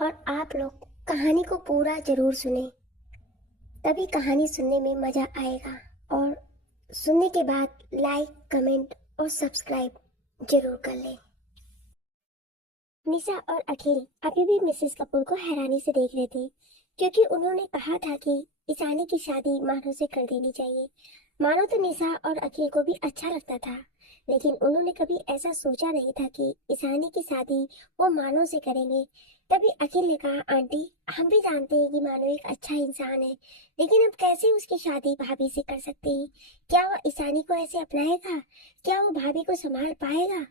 और आप लोग कहानी को पूरा जरूर सुने, तभी कहानी सुनने में मजा आएगा। और सुनने के बाद लाइक, कमेंट और सब्सक्राइब जरूर कर लें। निशा और अखिल अभी भी मिसेस कपूर को हैरानी से देख रहे थे, क्योंकि उन्होंने कहा था कि ईशानी की शादी मानो से कर देनी चाहिए। मानो तो निशा और अखिल को भी अच्छा लगता था, लेकिन उन्होंने कभी ऐसा सोचा नहीं था कि ईशानी की शादी वो मानो से करेंगे। तभी अखिल ने कहा, आंटी, हम भी जानते हैं कि मानो एक अच्छा इंसान है, लेकिन अब कैसे उसकी शादी भाभी से कर सकते हैं? क्या वो ईशानी को ऐसे अपनाएगा? क्या वो भाभी को संभाल पाएगा?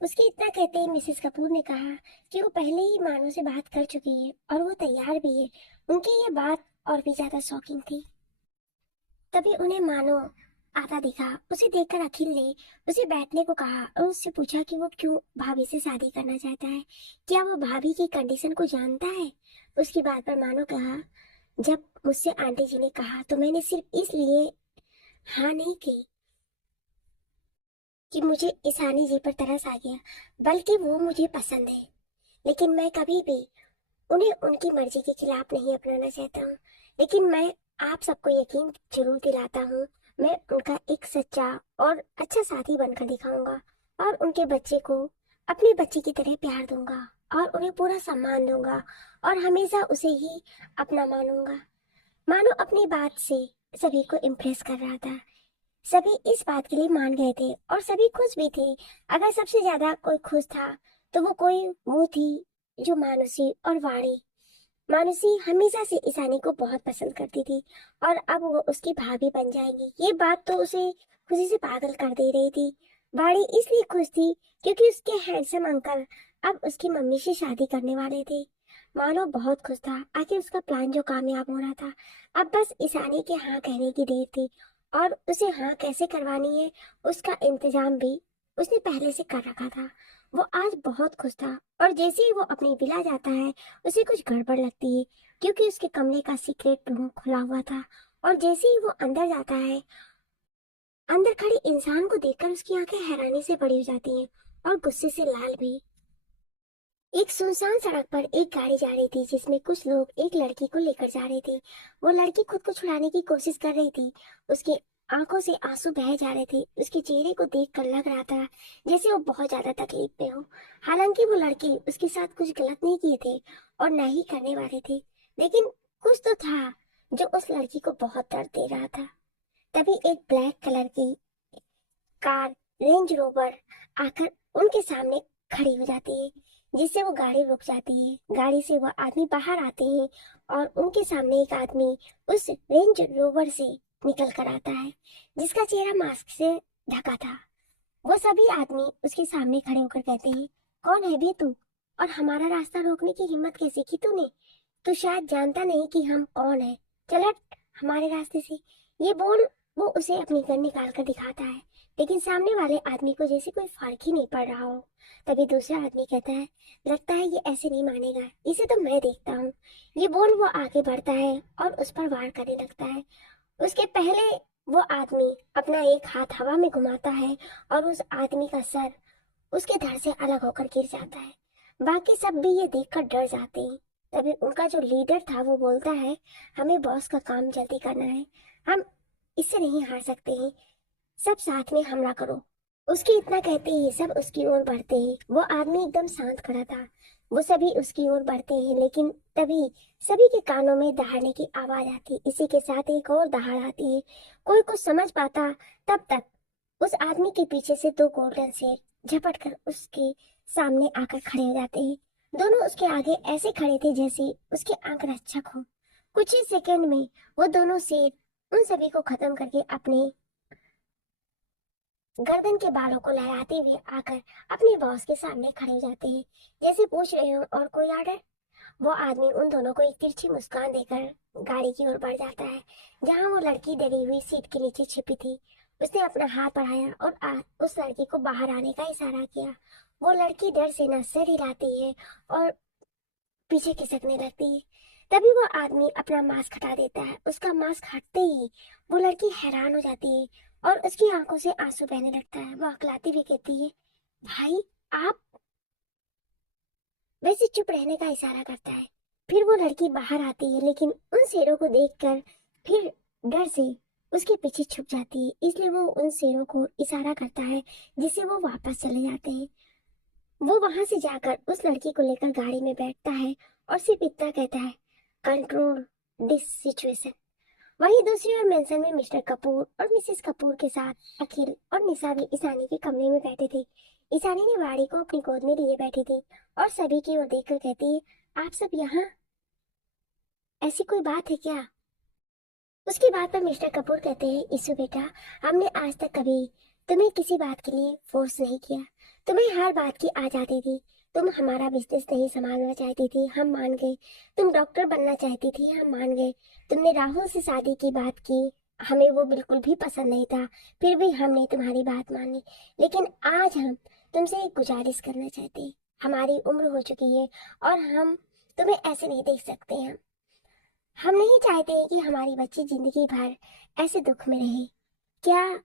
उसके इतना कहते ही मिसेस कपूर ने कहा कि वो पहले ही मानो से बात कर चुकी है और वो तैयार भी है। उनकी ये बात और भी ज्यादा शॉकिंग थी। तभी उन्हें मानो आता दिखा। उसे देखकर अखिल ने उसे बैठने को कहा और उससे पूछा कि वो क्यों भाभी से शादी करना चाहता है। क्या वो भाभी की कंडीशन को जानता है? उसकी बात पर मानो कहा, जब मुझसे आंटी जी ने कहा तो मैंने सिर्फ इसलिए हाँ नहीं की कि मुझे ईशानी जी पर तरस आ गया, बल्कि वो मुझे पसंद है। लेकिन मैं कभी भी उन्हें उनकी मर्जी के खिलाफ नहीं अपनाना चाहता हूँ। लेकिन मैं आप सबको यकीन जरूर दिलाता हूँ, मैं उनका एक सच्चा और अच्छा साथी बनकर दिखाऊंगा और उनके बच्चे को अपने बच्चे की तरह प्यार दूंगा और उन्हें पूरा सम्मान दूंगा और हमेशा उसे ही अपना मानूंगा। मानो अपनी बात से सभी को इम्प्रेस कर रहा था। सभी इस बात के लिए मान गए थे और सभी खुश भी थे। अगर सबसे ज्यादा कोई खुश था तो वो थी जो मानुषी और वाणी। मानुषी हमेशा से ईशानी को बहुत पसंद करती थी और अब वो उसकी भाभी बन जाएगी, ये बात तो उसे खुशी से पागल कर दे रही थी। वाणी इसलिए खुश थी क्योंकि उसके हैंडसम अंकल अब उसकी मम्मी से शादी करने वाले थे। मानो बहुत खुश था, आखिर उसका प्लान जो कामयाब हो रहा था। अब बस ईशानी के हाँ कहने की देर थी और उसे हाँ कैसे करवानी है उसका इंतजाम भी उसने पहले से कर रखा था। वो आज बहुत खुश था और जैसे ही वो अपनी विला जाता है उसे कुछ गड़बड़ लगती है, क्योंकि उसके कमरे का सीक्रेट रूम खुला हुआ था। और जैसे ही वो अंदर जाता है, अंदर खड़े इंसान को देखकर उसकी आंखें हैरानी से बड़ी हो जाती हैं और गुस्से से लाल भी। एक सुनसान सड़क पर एक गाड़ी जा रही थी जिसमें कुछ लोग एक लड़की को लेकर जा रहे थे। वो लड़की खुद को छुड़ाने की कोशिश कर रही थी। उसके आंखों से आंसू बह जा रहे थे। उसके चेहरे को देखकर लग रहा था जैसे वो बहुत ज्यादा तकलीफ में हो। हालांकि वो लड़की उसके साथ कुछ गलत नहीं किए थे और ना ही करने वाले थे, लेकिन कुछ तो था जो उस लड़की को बहुत दर्द दे रहा था। तभी एक ब्लैक कलर की कार, रेंज रोवर, आकर उनके सामने खड़ी हो जाती है, जिससे वो गाड़ी रुक जाती है। गाड़ी से वो आदमी बाहर आते हैं और उनके सामने एक आदमी उस रेंज रोवर से निकल कर आता है, जिसका चेहरा मास्क से ढका था। वो सभी आदमी उसके सामने खड़े होकर कहते हैं, कौन है बे तू, और हमारा रास्ता रोकने की हिम्मत कैसे की तूने? तू शायद जानता नहीं कि हम कौन है। चल हट हमारे रास्ते से। ये बोल वो उसे अपनी गन निकाल कर दिखाता है, लेकिन सामने वाले आदमी को जैसे कोई फर्क ही नहीं पड़ रहा हो। तभी दूसरा आदमी कहता है, लगता है ये ऐसे नहीं मानेगा, इसे तो मैं देखता हूँ। ये बोल वो आगे बढ़ता है और उस पर वार करने लगता है। उसके पहले वो आदमी अपना एक हाथ हवा में घुमाता है और उस आदमी का सर उसके धड़ से अलग होकर गिर जाता है। बाकी सब भी ये देखकर डर जाते हैं। तभी उनका जो लीडर था वो बोलता है, हमें बॉस का काम जल्दी करना है, हम इससे नहीं हार सकते हैं, सब साथ में हमला करो। उसके इतना कहते ही सब उसकी ओर बढ़ते हैं। वो आदमी एकदम शांत खड़ा था। वो सभी उसकी ओर बढ़ते हैं, लेकिन तभी सभी के कानों में दहाड़ने की आवाज आती। इसी के साथ एक और दहाड़ आती है। कोई कुछ समझ पाता तब तक उस आदमी के पीछे से दो गोल्डन शेर झपट कर उसके सामने आकर खड़े हो जाते हैं। दोनों उसके आगे ऐसे खड़े थे जैसे उसके आंख रक्षक हो। कुछ ही सेकंड में वो दोनों शेर उन सभी को खत्म करके अपने गर्दन के बालों को लहराते हुए आकर अपने बॉस के सामने खड़े हो जाते हैं, जैसे पूछ रहे हो और कोई ऑर्डर। वो आदमी उन दोनों को एक तिरछी मुस्कान देकर गाड़ी की ओर बढ़ जाता है, जहां वो लड़की डरी हुई सीट के नीचे छिपी थी। उसने अपना हाथ बढ़ाया और उस लड़की को बाहर आने का इशारा किया। वो लड़की डर से न सिर हिलाती है और पीछे खिसकने लगती है। तभी वो आदमी अपना मास्क हटा देता है। उसका मास्क हटते ही वो लड़की हैरान हो जाती है और उसकी आंखों से आंसू बहने लगता है। वो हकलाती हुई कहती है, भाई आप? वैसे चुप रहने का इशारा करता है। फिर वो लड़की बाहर आती है, लेकिन उन शेरों को देखकर फिर डर से उसके पीछे छुप जाती है। इसलिए वो उन शेरों को इशारा करता है, जिससे वो वापस चले जाते हैं। वो वहां से जाकर उस लड़की को लेकर गाड़ी में बैठता है और सिर्फ इतना कहता है, कंट्रोल दिस सिचुएशन। वहीं दूसरी ओर मेंशन में मिस्टर कपूर और मिसेस कपूर के साथ अखिल और निशा भी ईशानी के कमरे में बैठे थे। ईशानी ने वाड़ी को अपनी गोद में लिए बैठी थी और सभी की ओर देखकर कहती है, आप सब यहाँ, ऐसी कोई बात है क्या? उसकी बात पर मिस्टर कपूर कहते हैं, ईशु बेटा, हमने आज तक कभी तुम्हें किसी बात के लिए फोर्स नहीं किया। तुम्हें हर बात की आजादी थी। तुम हमारा बिजनेस नहीं संभालना चाहती थी, हम मान गए। तुम डॉक्टर बनना चाहती थी, हम मान गए। तुमने राहुल से शादी की बात की, हमें वो बिल्कुल भी पसंद नहीं था, फिर भी हमने तुम्हारी बात मानी। लेकिन आज हम तुमसे एक गुजारिश करना चाहते हैं। हमारी उम्र हो चुकी है और हम तुम्हें ऐसे नहीं देख सकते हैं। हम नहीं चाहते कि हमारी बच्ची जिंदगी भर ऐसे दुख में रहे। क्या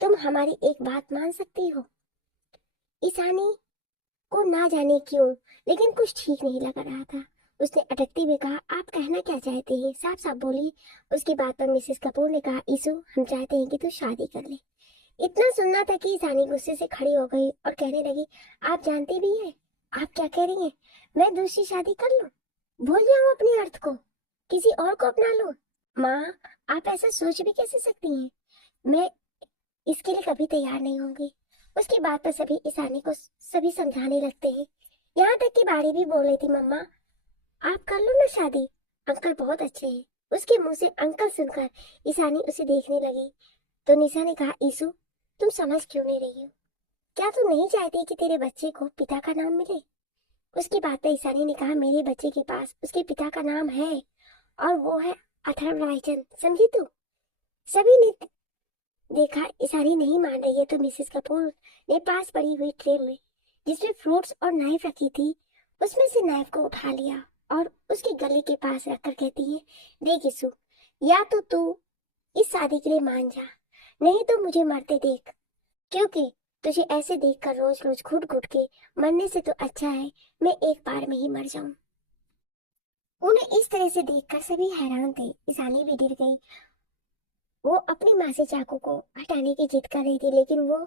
तुम हमारी एक बात मान सकती हो? ईशानी को ना जाने क्यों, लेकिन कुछ ठीक नहीं लग रहा था। उसने अटकते हुए कहा, आप कहना क्या चाहते हैं, साफ साफ बोलिए। उसकी बात पर मिसेस कपूर ने कहा, ईशु, हम चाहते हैं कि तू शादी कर ले। इतना सुनना था कि ईशानी गुस्से से खड़ी हो गई और कहने लगी, आप जानती भी हैं आप क्या कह रही हैं? मैं दूसरी शादी कर लूं? भूल जाऊं अपने अर्थ को, किसी और को अपना लूं? माँ, आप ऐसा सोच भी कैसे सकती हैं? मैं इसके लिए कभी तैयार नहीं होंगी। उसकी बात पर सभी ईशानी को सभी समझाने लगते हैं। यहाँ तक कि बाड़ी भी बोल रही थी, मम्मा आप कर लो ना शादी, अंकल बहुत अच्छे हैं। उसके मुंह से अंकल सुनकर ईशानी उसे देखने लगी तो निशा ने कहा, ईशु, तुम समझ क्यों नहीं रही हो? क्या तुम नहीं चाहती कि तेरे बच्चे को पिता का नाम मिले? उसकी बात पर ईशानी ने कहा, मेरे बच्चे के पास उसके पिता का नाम है और वो है अथर्व रायचंद, समझी तू? सभी ने देखा ईशानी नहीं मान रही है तो मिसेस कपूर ने पास पड़ी हुई ट्रे में जिसमें फ्रूट्स और नाइफ रखी थी, उसमें से नाइफ को उठा लिया और उसके गले के पास रखकर कहती है, देख ईशु, या तो तू इस शादी के लिए मान जा, नहीं तो मुझे मरते देख, क्योंकि तुझे ऐसे देखकर रोज रोज घुट घुट के मरने से तो अच्छा है मैं एक बार में ही मर जाऊं। उन्हें इस तरह से देखकर सभी हैरान थे। ईशानी भी डर गई। वो अपनी माँ से चाकू को हटाने की जिद कर रही थी, लेकिन वो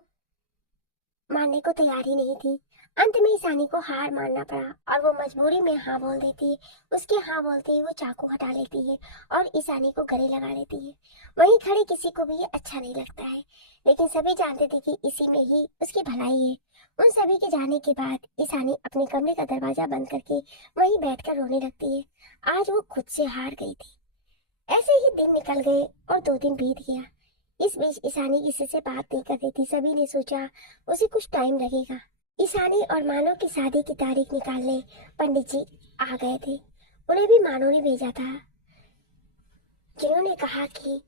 मानने को तैयार ही नहीं थी। अंत में ईशानी को हार मानना पड़ा और वो मजबूरी में हाँ बोल देती है। उसके हाँ बोलते ही वो चाकू हटा लेती है और ईशानी को गले लगा लेती है। वहीं खड़े किसी को भी ये अच्छा नहीं लगता है, लेकिन सभी जानते थे कि इसी में ही उसकी भलाई है। उन सभी के जाने के बाद ईशानी अपने कमरे का दरवाजा बंद करके वहीं बैठकर रोने लगती है। आज वो खुद से हार गई थी। ऐसे ही दिन निकल गए और 2 दिन बीत गया। इस बीच ईशानी किसी से बात नहीं कर रही थी। सभी ने सोचा उसे कुछ टाइम लगेगा। ईशानी और मानो की शादी की तारीख निकालने पंडित जी आ गए थे। उन्हें भी मानो ने भेजा था, जिन्होंने कहा कि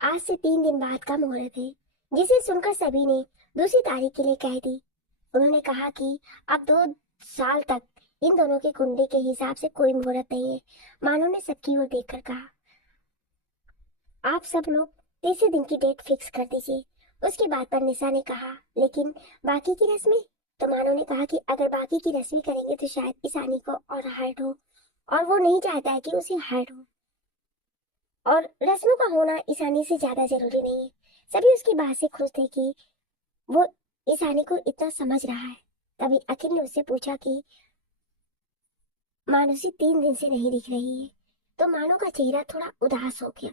आज से 3 दिन बाद का मुहूर्त है, जिसे सुनकर सभी ने दूसरी तारीख के लिए कह दी। उन्होंने कहा कि अब 2 साल तक इन दोनों के कुंडली के हिसाब से कोई मुहूर्त नहीं है। मानो ने सबकी ओर देखकर कहा, आप सब लोग तीसरे दिन की डेट फिक्स कर दीजिए। उसकी बात पर निशा ने कहा, लेकिन बाकी की रस्में? तो मानो ने कहा कि अगर बाकी की रस्में करेंगे तो शायद ईशानी को और हर्ट हो, और वो नहीं चाहता है कि उसे हर्ट हो, और रस्मों का होना ईशानी से ज्यादा जरूरी नहीं है। सभी उसकी बात से खुश थे कि वो ईशानी को इतना समझ रहा है। तभी अखिल ने उससे पूछा कि मानुसी 3 दिन से नहीं दिख रही है। तो मानो का चेहरा थोड़ा उदास हो गया।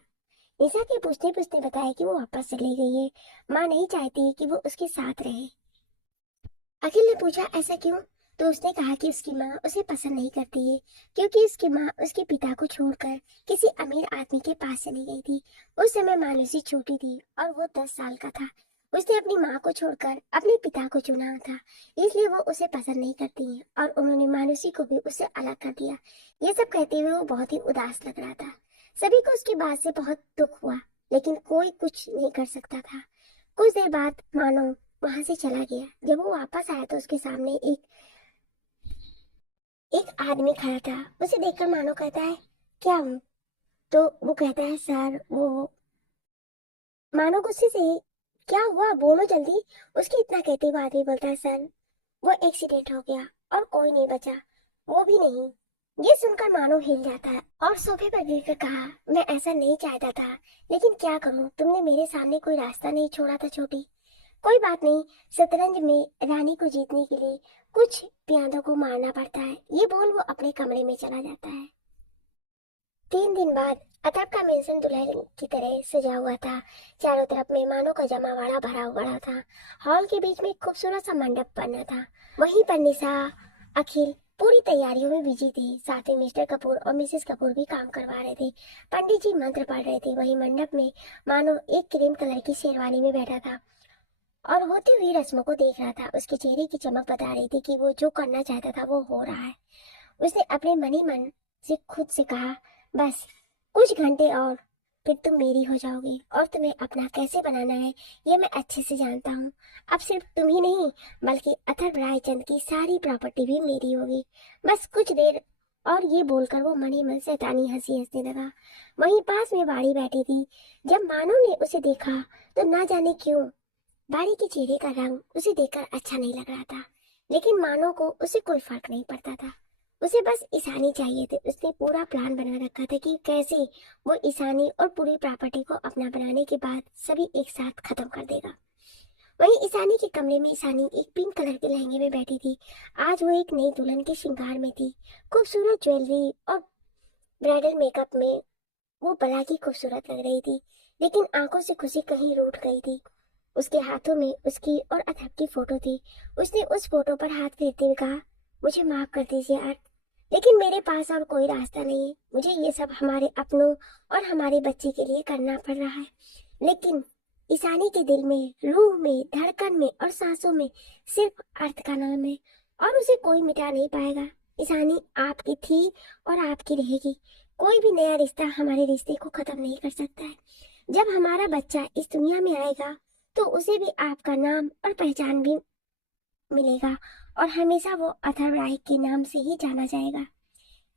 निशा के पूछते पूछते बताया कि वो वापस चली गई है, माँ नहीं चाहती कि वो उसके साथ रहे। अखिल ने पूछा, ऐसा क्यों? तो उसने कहा कि उसकी माँ उसे पसंद नहीं करती है, क्योंकि उसकी माँ उसके पिता को छोड़कर किसी अमीर आदमी के पास चली गई थी। उस समय मानुसी छोटी थी और वो 10 साल का था। उसने अपनी माँ को छोड़कर अपने पिता को चुना था, इसलिए वो उसे पसंद नहीं करती है और उन्होंने मानुसी को भी उससे अलग कर दिया। ये सब कहते हुए वो बहुत ही उदास लग रहा था। सभी को उसकी बात से बहुत दुख हुआ, लेकिन कोई कुछ नहीं कर सकता था। कुछ देर बाद मानो वहां से चला गया। जब वो वापस आया तो उसके सामने एक एक आदमी खड़ा था। उसे देखकर मानो कहता है, क्या हूँ? तो वो कहता है, सर वो। मानो गुस्से से, क्या हुआ, बोलो जल्दी। उसके इतना कहते हुए आदमी बोलता है, सर वो एक्सीडेंट हो गया और कोई नहीं बचा, वो भी नहीं। ये सुनकर मानो हिल जाता है और सोफे पर गिरकर कहा, मैं ऐसा नहीं चाहता था, लेकिन क्या करूं, तुमने मेरे सामने कोई रास्ता नहीं छोड़ा था छोटी। कोई बात नहीं, शतरंज में रानी को जीतने के लिए कुछ प्यादों को मारना पड़ता है। ये बोल वो अपने कमरे में चला जाता है। 3 दिन बाद अतर्क का मेंशन दुल्हन की तरह सजा हुआ था। चारों तरफ मेहमानों का जमावड़ा भरा हुआ था। हॉल के बीच में एक खूबसूरत सा मंडप बना था। वहीं पर निशा, अखिल पूरी तैयारियों में बिजी थी। साथ ही मिस्टर कपूर और मिसेस कपूर भी काम करवा रहे थे। पंडित जी मंत्र पढ़ रहे थे। वहीं मंडप में मानो एक क्रीम कलर की शेरवानी में बैठा था और होती हुई रस्मों को देख रहा था। उसके चेहरे की चमक बता रही थी कि वो जो करना चाहता था वो हो रहा है। उसने अपने मन ही मन से खुद से कहा, बस कुछ घंटे और फिर तुम मेरी हो जाओगी और तुम्हें अपना कैसे बनाना है ये मैं अच्छे से जानता हूँ। अब सिर्फ तुम ही नहीं बल्कि अथर्व रायचंद की सारी प्रॉपर्टी भी मेरी होगी। बस कुछ देर। और ये बोलकर वो मन ही मन शैतानी हंसी हंसने लगा। वहीं पास में बाड़ी बैठी थी। जब मानो ने उसे देखा तो ना जाने क्यों बाड़ी के चेहरे का रंग उसे देखकर अच्छा नहीं लग रहा था, लेकिन मानो को उसे कोई फर्क नहीं पड़ता था। उसे बस ईशानी चाहिए थे। उसने पूरा प्लान बना रखा था कि कैसे वो ईशानी और पूरी प्रॉपर्टी को अपना बनाने के बाद सभी एक साथ खत्म कर देगा। वहीं ईशानी के कमरे में ईशानी एक पिंक कलर के लहंगे में बैठी थी। आज वो एक नई दुल्हन के श्रृंगार में थी। खूबसूरत ज्वेलरी और ब्राइडल मेकअप में वो बड़ा ही खूबसूरत लग रही थी, लेकिन आंखों से खुशी कहीं रूठ गई थी। उसके हाथों में उसकी और अथर्व की फोटो थी। उसने उस फोटो पर हाथ फेरते हुए कहा, मुझे माफ कर दीजिए अर्थ, लेकिन मेरे पास और कोई रास्ता नहीं है। मुझे ये सब हमारे अपनों और हमारे बच्चे के लिए करना पड़ रहा है, लेकिन ईशानी के दिल में, रूह में, धड़कन में और सांसों में सिर्फ अर्थ का नाम है और उसे कोई मिटा नहीं पाएगा। ईशानी आपकी थी और आपकी रहेगी। कोई भी नया रिश्ता हमारे रिश्ते को खत्म नहीं कर सकता है। जब हमारा बच्चा इस दुनिया में आएगा तो उसे भी आपका नाम और पहचान भी मिलेगा और हमेशा वो अथर्व राय के नाम से ही जाना जाएगा।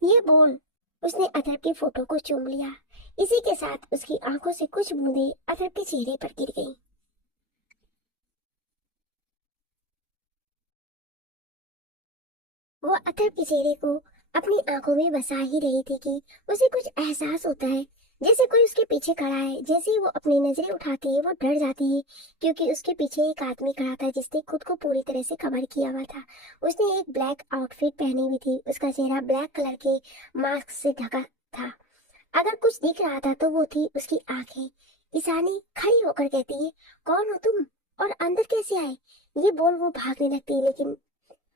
ये बोल उसने अथर्व के फोटो को चूम लिया। इसी के साथ उसकी आंखों से कुछ बूंदें अथर्व के चेहरे पर गिर गईं। वो अथर्व के चेहरे को अपनी आंखों में बसा ही रही थी कि उसे कुछ एहसास होता है, जैसे कोई उसके पीछे खड़ा है। जैसे ही वो अपनी नजरें उठाती है वो डर जाती है, क्योंकि उसके पीछे एक आदमी खड़ा था जिसने खुद को पूरी तरह से कवर किया हुआ था। उसने एक ब्लैक आउटफिट पहनी हुई थी। उसका चेहरा ब्लैक कलर के मास्क से ढका था। अगर कुछ दिख रहा था तो वो थी उसकी आंखें। ईशानी खड़ी होकर कहती है, कौन हो तुम और अंदर कैसे आए? ये बोल वो भागने लगती है, लेकिन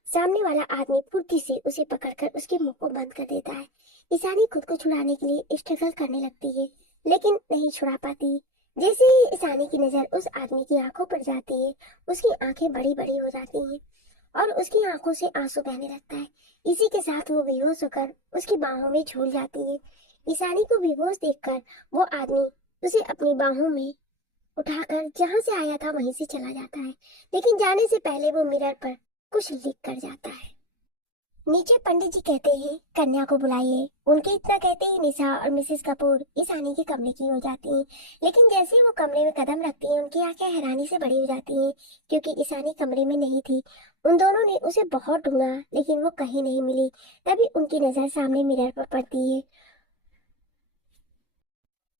सामने वाला आदमी फुर्ती से उसे पकड़कर उसके मुंह को बंद कर देता है। ईशानी खुद को छुड़ाने के लिए स्ट्रगल करने लगती है, लेकिन नहीं छुड़ा पाती। जैसे ही ईशानी की नजर उस आदमी की आंखों पर जाती है, उसकी आंखें बड़ी बड़ी हो जाती हैं और उसकी आंखों से आंसू बहने लगता है। इसी के साथ वो बेहोश होकर उसकी बाहों में झूल जाती है। ईशानी को बेहोश देखकर वो आदमी उसे अपनी बाहों में उठाकर जहां से आया था वहीं से चला जाता है, लेकिन जाने से पहले वो मिरर पर कुछ लिख कर जाता है। नीचे पंडित जी कहते हैं, कन्या को बुलाइए। उनके इतना कहते ही निशा और मिसेस कपूर ईशानी के कमरे की हो जाती हैं, लेकिन जैसे ही वो कमरे में कदम रखती हैं उनकी आंखें हैरानी से बड़ी हो जाती हैं, क्योंकि ईशानी कमरे में नहीं थी। उन दोनों ने उसे बहुत ढूंढा, लेकिन वो कहीं नहीं मिली। तभी उनकी नजर सामने मिरर पर पड़ती है।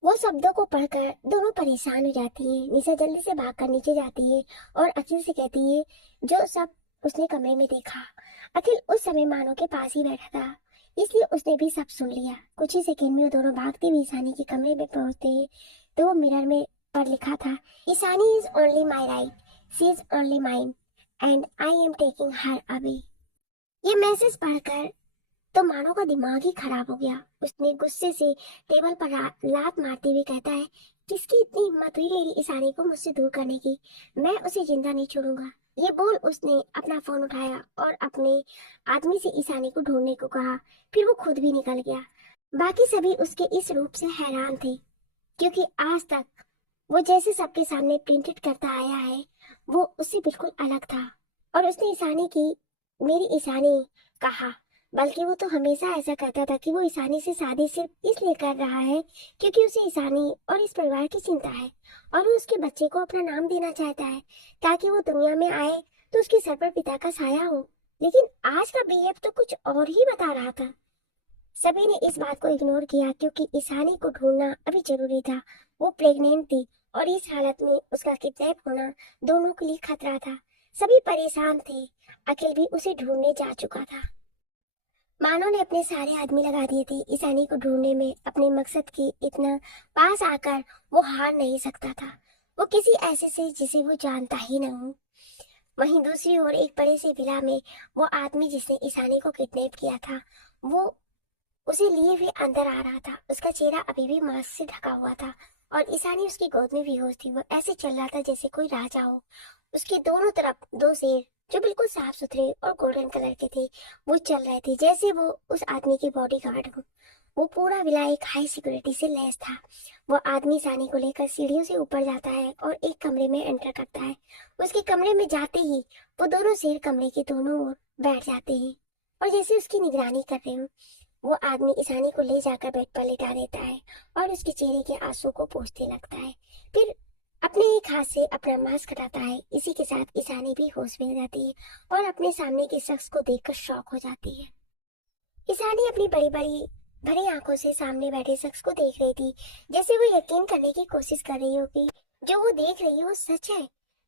वो शब्दों को पढ़कर दोनों परेशान हो जाती है। निशा जल्दी से भागकर नीचे जाती है और अखिल से कहती है जो सब उसने कमरे में देखा। अखिल उस समय मानो के पास ही बैठा था, इसलिए उसने भी सब सुन लिया। कुछ ही सेकंड में वो दोनों भागते हुए ईशानी के कमरे में पहुंचते हैं तो वो मिरर में पर लिखा था, Ishani is only my right, she is only mine and I am taking her away. ये मैसेज पढ़कर तो मानो का दिमाग ही खराब हो गया। उसने गुस्से से टेबल पर लात मारते हुए कहता है, किसकी इतनी हिम्मत हुई मेरी ईशानी को मुझसे दूर करने की? मैं उसे जिंदा नहीं छोड़ूंगा। ये बोल उसने अपना फोन उठाया और अपने आदमी से ईशानी को ढूंढने को कहा। फिर वो खुद भी निकल गया। बाकी सभी उसके इस रूप से हैरान थे, क्योंकि आज तक वो जैसे सबके सामने प्रिंटेड करता आया है वो उससे बिल्कुल अलग था। और उसने ईशानी की मेरी ईशानी कहा, बल्कि वो तो हमेशा ऐसा कहता था कि वो ईशानी से शादी सिर्फ इसलिए कर रहा है क्योंकि उसे ईशानी और इस परिवार की चिंता है और वो उसके बच्चे को अपना नाम देना चाहता है ताकि वो दुनिया में आए तो उसके सर पर पिता का साया हो। लेकिन आज का बिहेव तो कुछ और ही बता रहा था। सभी ने इस बात को इग्नोर किया क्योंकि ईशानी को ढूंढना अभी जरूरी था। वो प्रेग्नेंट थी और इस हालत में उसका किडनैप होना दोनों के लिए खतरा था। सभी परेशान थे। अखिल भी उसे ढूंढने जा चुका था। मानो ने अपने सारे आदमी लगा दिए थे ईशानी को ढूंढने में। अपने मकसद के इतना पास आकर वो हार नहीं सकता था। वो किसी ऐसे से जिसे वो जानता ही न हो। वहीं दूसरी ओर एक बड़े से विला में वो आदमी जिसने ईशानी को किडनैप किया था, वो उसे लिए हुए अंदर आ रहा था। उसका चेहरा अभी भी मास्क से ढका हुआ था और ईशानी उसकी गोद में बेहोश थी। वो ऐसे चल रहा था जैसे कोई राजा हो। उसके दोनों तरफ दो शेर जो बिल्कुल साफ सुथरे और गोल्डन कलर के थे, वो चल रहे थे जैसे वो उस आदमी के बॉडीगार्ड हो। वो पूरा विला एक हाई सिक्योरिटी से लैस था। वो आदमी ईशानी को लेकर सीढ़ियों से ऊपर जाता है और एक कमरे में एंटर करता है। उसके कमरे में जाते ही वो दोनों शेर कमरे के दोनों ओर बैठ जाते हैं और जैसे उसकी निगरानी कर रहे हो। वो आदमी ईशानी को ले जाकर बेड पर लेटा देता है और उसके चेहरे के आंसू को पोंछने लगता है। फिर अपने एक हाथ से अपना मास्क हटाता है। इसी के साथ ईशानी भी होश में आ जाती है और अपने सामने के शख्स को देखकर शॉक हो जाती है। ईशानी अपनी बड़ी बड़ी भरी आंखों से सामने बैठे शख्स को देख रही थी, जैसे वो यकीन करने की कोशिश कर रही हो कि जो वो देख रही है वो सच है।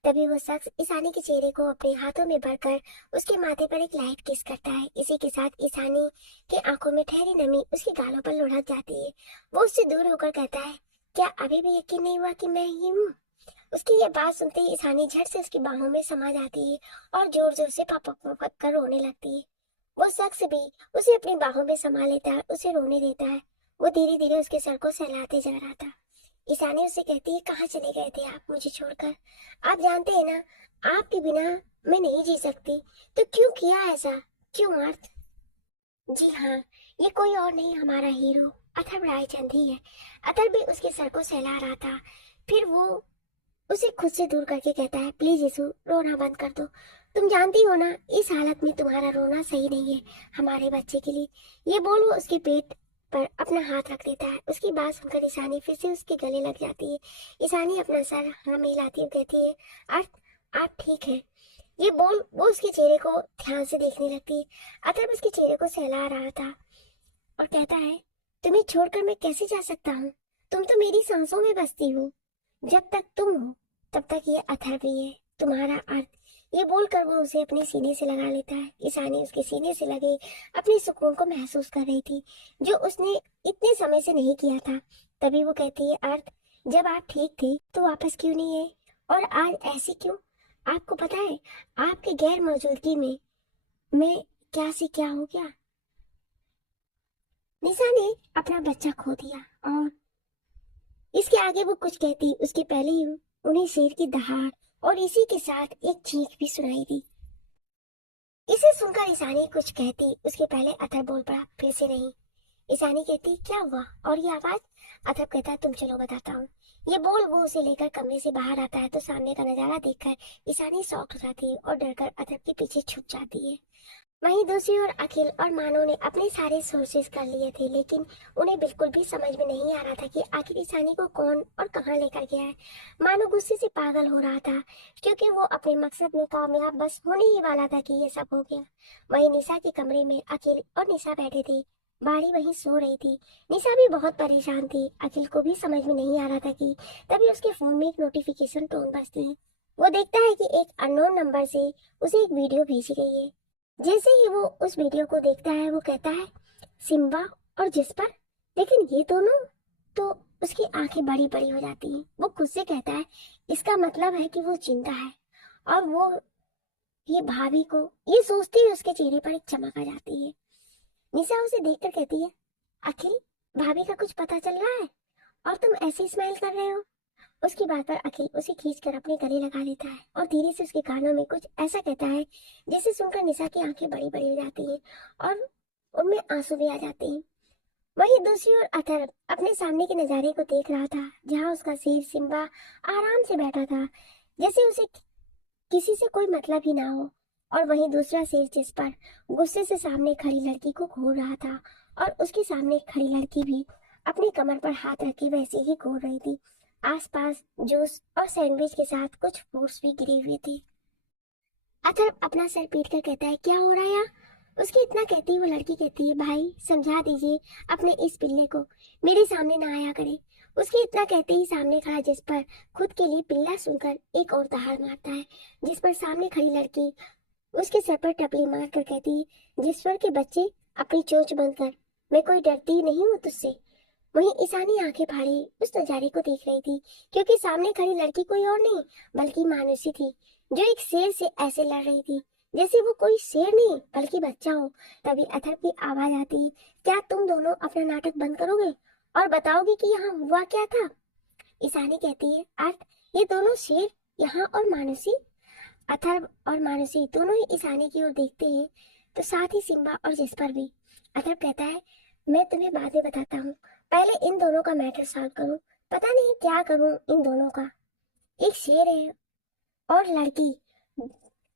तभी वो शख्स ईशानी के चेहरे को अपने हाथों में भरकर उसके माथे पर एक लाइट किस करता है। इसी के साथ ईशानी के आंखों में ठहरी नमी उसके गालों पर लुढ़क जाती है। वो उससे दूर होकर कहता है, क्या अभी भी यकीन नहीं हुआ कि मैं ही हूँ? उसकी ये बात सुनते ही ईशानी झट से उसकी बाहों में समा जाती है और जोर जोर से पपक पपक कर रोने लगती है। वो शख्स भी उसे अपनी बाहों में समा लेता है, उसे रोने देता है। वो धीरे धीरे उसके सर को सहलाते जा रहा था। ईशानी उससे कहती है, कहाँ चले गए थे आप मुझे छोड़कर? आप जानते हैं ना, आपके बिना मैं नहीं जी सकती। तो क्यों किया ऐसा? क्यों अर्थ? जी हाँ, ये कोई और नहीं, हमारा हीरो अथर्व रायचंद ही है। अथर्व भी उसके सर को सहला रहा था। फिर वो उसे खुद से दूर करके कहता है, प्लीज यीशु, रोना बंद कर दो। तुम जानती हो ना, इस हालत में तुम्हारा रोना सही नहीं है हमारे बच्चे के लिए। ये बोल वो उसके पेट पर अपना हाथ रख देता है। उसकी बात सुनकर ईशानी फिर से उसके गले लग जाती है। ईशानी अपना सर हाँ में हिलाती हुई कहती है, अर्थ, आप ठीक है? ये बोल वो उसके चेहरे को ध्यान से देखने लगती है। अथर्व उसके चेहरे को सहला रहा था और कहता है, तुम्हें छोड़कर मैं कैसे जा सकता हूँ? तुम तो मेरी सांसों में बसती हो। जब तक तुम हो तब तक ये अथर्व है तुम्हारा अर्थ। ये बोलकर वो उसे अपने सीने से लगा लेता है। ईशानी उसके सीने से लगे अपने सुकून को महसूस कर रही थी, जो उसने इतने समय से नहीं किया था। तभी वो कहती है, अर्थ, जब आप ठीक थी तो वापस क्यों नहीं है? और आज ऐसी क्यों? आपको पता है, आपके गैर मौजूदगी में मैं क्या से क्या हो गया? निशा ने अपना बच्चा खो दिया और इसके आगे वो कुछ कहती उसके पहले ही उन्हें शेर की दहाड़ और इसी के साथ एक चीख भी सुनाई दी। इसे सुनकर ईशानी कुछ कहती उसके पहले अथर बोल पड़ा, फिर से नहीं। ईशानी कहती, क्या हुआ? और ये आवाज? अथर कहता, तुम चलो बताता हूँ। ये बोल वो उसे लेकर कमरे से बाहर आता है तो सामने का नजारा देखकर ईशानी शॉक्ड हो जाती है और डरकर अथर के पीछे छुप जाती है। वहीं दूसरी ओर अखिल और मानो ने अपने सारे सोर्सेज कर लिए थे, लेकिन उन्हें बिल्कुल भी समझ में नहीं आ रहा था कि आखिर ईशानी को कौन और कहां लेकर गया है। मानो गुस्से से पागल हो रहा था क्योंकि वो अपने मकसद में कामयाब बस होने ही वाला था कि ये सब हो गया। वहीं निशा के कमरे में अखिल और निशा बैठे थे। बाड़ी वहीं सो रही थी। निशा भी बहुत परेशान थी। अखिल को भी समझ में नहीं आ रहा था कि तभी उसके फोन में एक नोटिफिकेशन टोन बजती है। वो देखता है कि एक अननोन नंबर से उसे एक वीडियो भेजी गई है। जैसे ही वो उस वीडियो को देखता है वो कहता है, सिम्बा और जिस्पर। लेकिन ये दोनों तो उसकी आंखें बड़ी बड़ी हो जाती हैं। वो खुद से कहता है, इसका मतलब है कि वो जिंदा है। और वो ये भाभी को ये सोचते ही उसके चेहरे पर एक चमक आ जाती है। निशा उसे देखकर कहती है, अखिल, भाभी का कुछ पता चल रहा है और तुम ऐसे स्माइल कर रहे हो? उसकी बात पर अखिल उसे खींचकर अपने गले लगा लेता है और धीरे से उसके कानों में कुछ ऐसा कहता है जिसे सुनकर निशा की आंखें बड़ी बड़ी हो जाती हैं और उनमें आंसू भी आ जाते हैं। वहीं दूसरी ओर अथर्व अपने सामने के नजारे को देख रहा था, जहाँ उसका शेर सिम्बा आराम से बैठा था, जैसे उसे किसी से कोई मतलब ही ना हो। और वहीं दूसरा शेर जिस पर गुस्से से सामने खड़ी लड़की को घूर रहा था और उसके सामने खड़ी लड़की भी अपनी कमर पर हाथ रखे वैसे ही घूर रही थी। आसपास जूस और सैंडविच के साथ कुछ फ्रूट्स भी गिरे हुए थे। अथर्व अपना सर पीट कर कहता है, क्या हो रहा है यहाँ? उसकी इतना कहती वो लड़की कहती है, भाई समझा दीजिए अपने इस पिल्ले को, मेरे सामने ना आया करे। उसके इतना कहते ही सामने खड़ा जिस पर खुद के लिए पिल्ला सुनकर एक और दहाड़ मारता है, जिस पर सामने खड़ी लड़की उसके सर पर टपली मार कर कहती है, जिस पर के बच्चे अपनी चोंच बंद कर, मैं कोई डरती नहीं हूँ तुझसे। वहीं ईशानी आंखें फाड़ी उस नजारे को देख रही थी, क्योंकि सामने खड़ी लड़की कोई और नहीं बल्कि मानुषी थी, जो एक शेर से ऐसे लड़ रही थी जैसे वो कोई शेर नहीं बल्कि बच्चा हो। तभी अथर्व की आवाज आती है, क्या तुम दोनों अपना नाटक बंद करोगे और बताओगे कि यहाँ हुआ क्या था? ईशानी कहती है, अर्थ ये दोनों शेर यहाँ और मानुषी। अथर्व और मानसी दोनों ही ईशानी की ओर देखते हैं, तो साथ ही सिम्बा और जिस्पर भी। अथर्व कहता है, मैं तुम्हें बाद में बताता हूँ, पहले इन दोनों का मैटर सॉल्व करूँ। पता नहीं क्या करूँ इन दोनों का, एक शेर है और लड़की,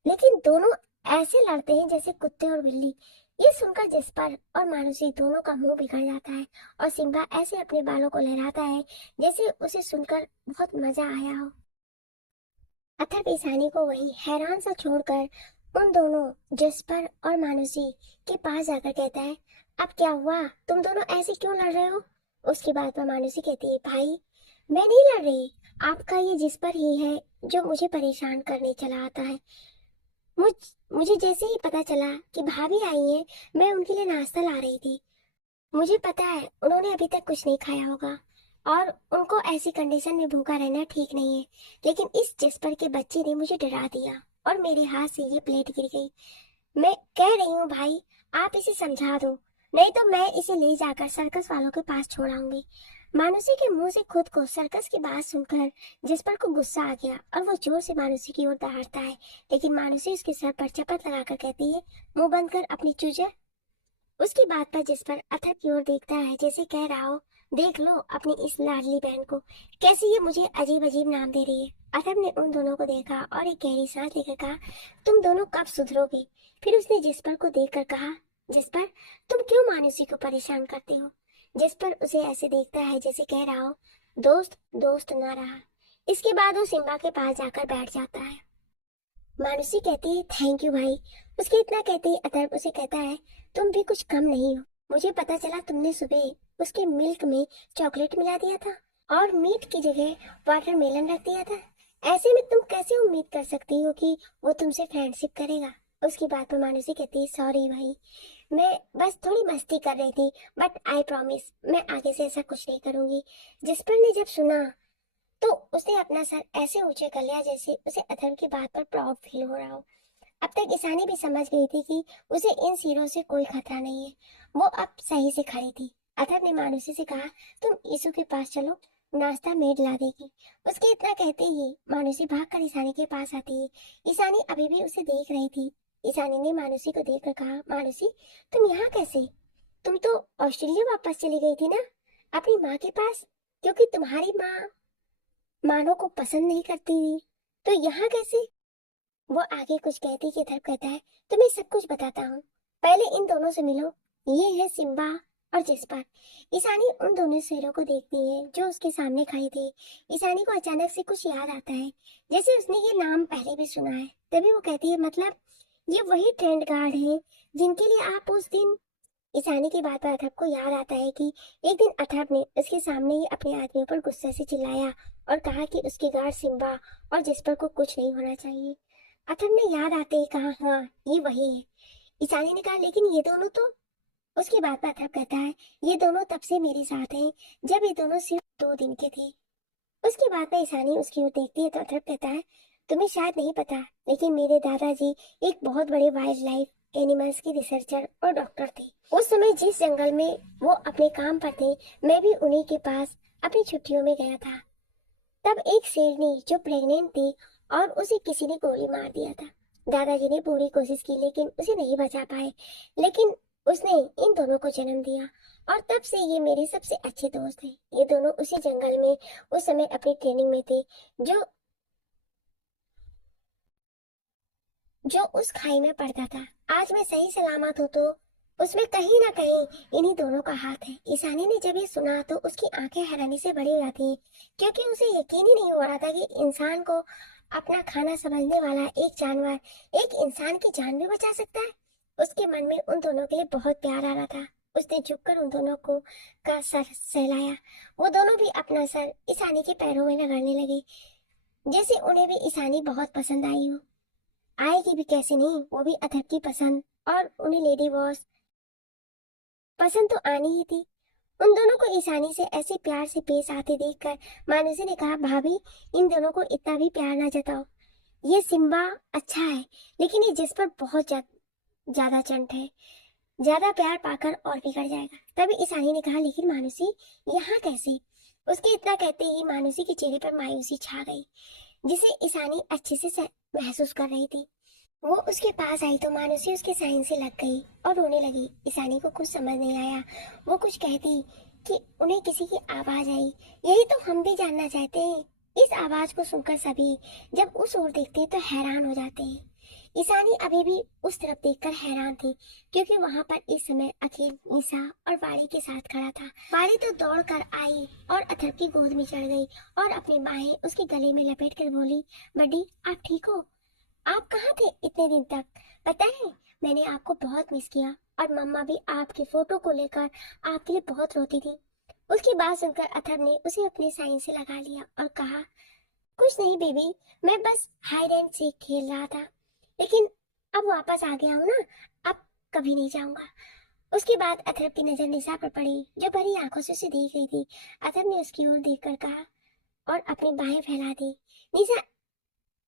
लेकिन दोनों ऐसे लड़ते हैं जैसे कुत्ते और बिल्ली। ये सुनकर जिस्पर और मानुषी दोनों का मुंह बिगड़ जाता है और सिम्बा ऐसे अपने बालों को लहराता है जैसे उसे सुनकर बहुत मजा आया हो। अथर्व ईशानी को वहीं हैरान सा छोड़कर उन दोनों जिस्पर और मानुषी के पास जाकर कहता है, अब क्या हुआ, तुम दोनों ऐसे क्यों लड़ रहे हो? उसकी बात पर मानुषी कहती है, भाई मैं नहीं लड़ रही, आपका ये जिस्पर ही है जो मुझे परेशान करने चला आता है। मुझ मुझे जैसे ही पता चला कि भाभी आई है, मैं उनके लिए नाश्ता ला रही थी। मुझे पता है उन्होंने अभी तक कुछ नहीं खाया होगा और उनको ऐसी कंडीशन में भूखा रहना ठीक नहीं है, लेकिन इस जिस्पर के बच्चे ने मुझे डरा दिया और मेरे हाथ से ये प्लेट गिर गई। मैं कह रही हूँ भाई, आप इसे समझा दो, नहीं तो मैं इसे ले जाकर सर्कस वालों के पास छोड़ाऊंगी। मानुषी के मुंह से खुद को सर्कस की बात सुनकर जिस्पर को गुस्सा आ गया और वो जोर से मानुषी की ओर दहाड़ता है, लेकिन मानुषी उसके सर पर चपत लगाकर कहती है, मुंह बंद कर अपनी चूजा। उसकी बात पर जिस पर अथर्व की ओर देखता है जैसे कह रहा हो, देख लो अपनी इस लाडली बहन को, कैसे ये मुझे अजीब अजीब नाम दे रही है। अथर्व ने उन दोनों को देखा और एक गहरी सांस लेकर कहा, तुम दोनों कब सुधरोगे? फिर उसने जिस्पर को देखकर कहा, जिस्पर तुम क्यों मानुषी को परेशान करते हो? जिस्पर उसे ऐसे देखता है जैसे कह रहा हो, दोस्त दोस्त ना रहा। इसके बाद वो सिम्बा के पास जाकर बैठ जाता है। मानुषी कहती है, थैंक यू भाई। उसके इतना कहते ही अथर्व उसे कहता है, तुम भी कुछ कम नहीं हो। मुझे पता चला तुमने सुबह उसके मिल्क में चॉकलेट मिला दिया था और मीट की जगह वाटरमेलन रख दिया था। ऐसे में तुम कैसे उम्मीद कर सकती हो कि वो तुमसे फ्रेंडशिप करेगा? उसकी बात पर मानुषी कहती है, सॉरी भाई, मैं बस थोड़ी मस्ती कर रही थी, बट आई प्रॉमिस मैं आगे से ऐसा कुछ नहीं करूंगी। जिस्पर ने जब सुना तो उसने अपना सर ऐसे ऊंचे कर लिया जैसे उसे अथर्व की बात पर प्राउड फील हो रहा हो। अब तक ईशानी भी समझ गई थी कि उसे इन सिरों से कोई खतरा नहीं है, वो अब सही से खड़ी थी। अथर्व ने मानुषी से कहा, तुम यीशु के पास चलो, नाश्ता मेड ला देगी। उसके इतना कहते ही मानुषी भागकर ईशानी के पास आती है। ईशानी अभी भी उसे देख रही थी। ईशानी ने मानुषी को देखकर कहा, मानुषी तुम यहाँ कैसे? तुम तो ऑस्ट्रेलिया वापस चली गई थी ना, अपनी माँ के पास, क्योंकि तुम्हारी माँ मानो को पसंद नहीं करती थी, तो यहाँ कैसे? वो आगे कुछ कहती कि अथर्व कहता है, तुम्हें सब कुछ बताता हूँ, पहले इन दोनों से मिलो, ये है सिम्बा और जिस्पर। ईशानी उन दोनों शेरों को देखती है जो उसके सामने खड़े थे। ईशानी को अचानक से कुछ याद आता है, जैसे उसने ये नाम पहले भी सुना है। तभी वो कहती है, मतलब ये वही ट्रेंड गार्ड हैं जिनके लिए आप उस दिन। ईशानी की बात पर अथर्व को याद आता है कि एक दिन अथर्व ने उसके सामने ही अपने आदमियों पर गुस्से से चिल्लाया और कहा कि उसके गार्ड सिम्बा और जिस्पर को कुछ नहीं होना चाहिए। अथर्व ने याद आते ही कहा, हाँ ये वही है। ईशानी ने कहा, लेकिन ये दोनों तो। उसकी बात पर अथर्व कहता है, ये दोनों तब से मेरे साथ हैं जब ये दोनों सिर्फ 2 दिन के थे। उसकी बात पर ईशानी उसकी ओर देखती है तो अथर्व कहता है, तुम्हें शायद नहीं पता, लेकिन मेरे दादाजी एक बहुत बड़े वाइल्ड लाइफ एनिमल्स के रिसर्चर और डॉक्टर थे। उस समय जिस जंगल में वो अपने काम पर थे, मैं भी उन्हीं के पास अपनी छुट्टियों में गया था। तब एक शेरनी जो प्रेग्नेंट थी और उसे किसी ने गोली मार दिया था। दादाजी ने पूरी कोशिश की लेकिन उसे नहीं बचा पाए, लेकिन उसने इन दोनों को जन्म दिया और तब से ये मेरे सबसे अच्छे दोस्त हैं। ये दोनों उसी जंगल में उस समय अपनी ट्रेनिंग में थे जो जो उस खाई में पड़ता था। आज मैं सही सलामत हूँ तो उसमें कहीं ना कहीं इन्हीं दोनों का हाथ है। ईशानी ने जब ये सुना तो उसकी आंखें हैरानी से बड़ी हो जाती हैं, क्योंकि उसे यकीन ही नहीं हो रहा था कि इंसान को अपना खाना समझने वाला एक जानवर एक इंसान की जान भी बचा सकता है। उसके मन में उन दोनों के लिए बहुत प्यार आ रहा था। उसने झुककर उन दोनों को का सर सहलाया। वो दोनों भी अपना सर ईशानी के पैरों में लगाने लगे, जैसे उन्हें भी ईशानी बहुत पसंद आई हो। आएगी भी कैसे नहीं, वो भी अथर की पसंद, और उन्हें लेडी बॉस पसंद तो आनी ही थी। उन दोनों को ईशानी से ऐसे प्यार से पेश आते देखकर मानुषी ने कहा, भाभी इन दोनों को इतना भी प्यार ना जताओ। ये सिम्बा अच्छा है, लेकिन ये जिस पर बहुत ज्यादा चंट है, ज्यादा प्यार पाकर और बिगड़ जाएगा। तभी ईशानी ने कहा, लेकिन मानुषी यहाँ कैसे? उसके इतना कहते ही मानुषी के चेहरे पर मायूसी छा गई, जिसे ईशानी अच्छे से महसूस कर रही थी। वो उसके पास आई तो मानुषी उसके साइन से लग गई और रोने लगी। ईशानी को कुछ समझ नहीं आया। वो कुछ कहती कि उन्हें किसी की आवाज आई। यही तो हम भी जानना चाहते हैं। इस आवाज को सुनकर सभी जब उस ओर देखते हैं तो हैरान हो जाते हैं। ईशानी अभी भी उस तरफ देखकर हैरान थी, क्योंकि वहां पर इस समय अखिल, निशा और वाणी के साथ खड़ा था। वाणी तो दौड़ कर आई और अथर की गोद में चढ़ गई और अपनी बाहें उसके गले में लपेट कर बोली, बड्डी आप ठीक हो? आप कहाँ थे इतने दिन तक? पता है मैंने आपको बहुत मिस किया, और मम्मा भी आपकी फोटो को लेकर आपके लिए बहुत रोती थी। उसकी बात सुनकर अथर ने उसे अपने साइन से लगा लिया और कहा, कुछ नहीं बेबी, मैं बस हाइड एंड सीक खेल रहा था, लेकिन अब वापस आ गया हूँ ना, अब कभी नहीं जाऊंगा। उसके बाद अथर की नजर निशा पर पड़ी, जो बड़ी आंखों से उसे देख रही थी। अथर ने उसकी ओर देखकर कहा और अपनी बाहें फैला दी। निशा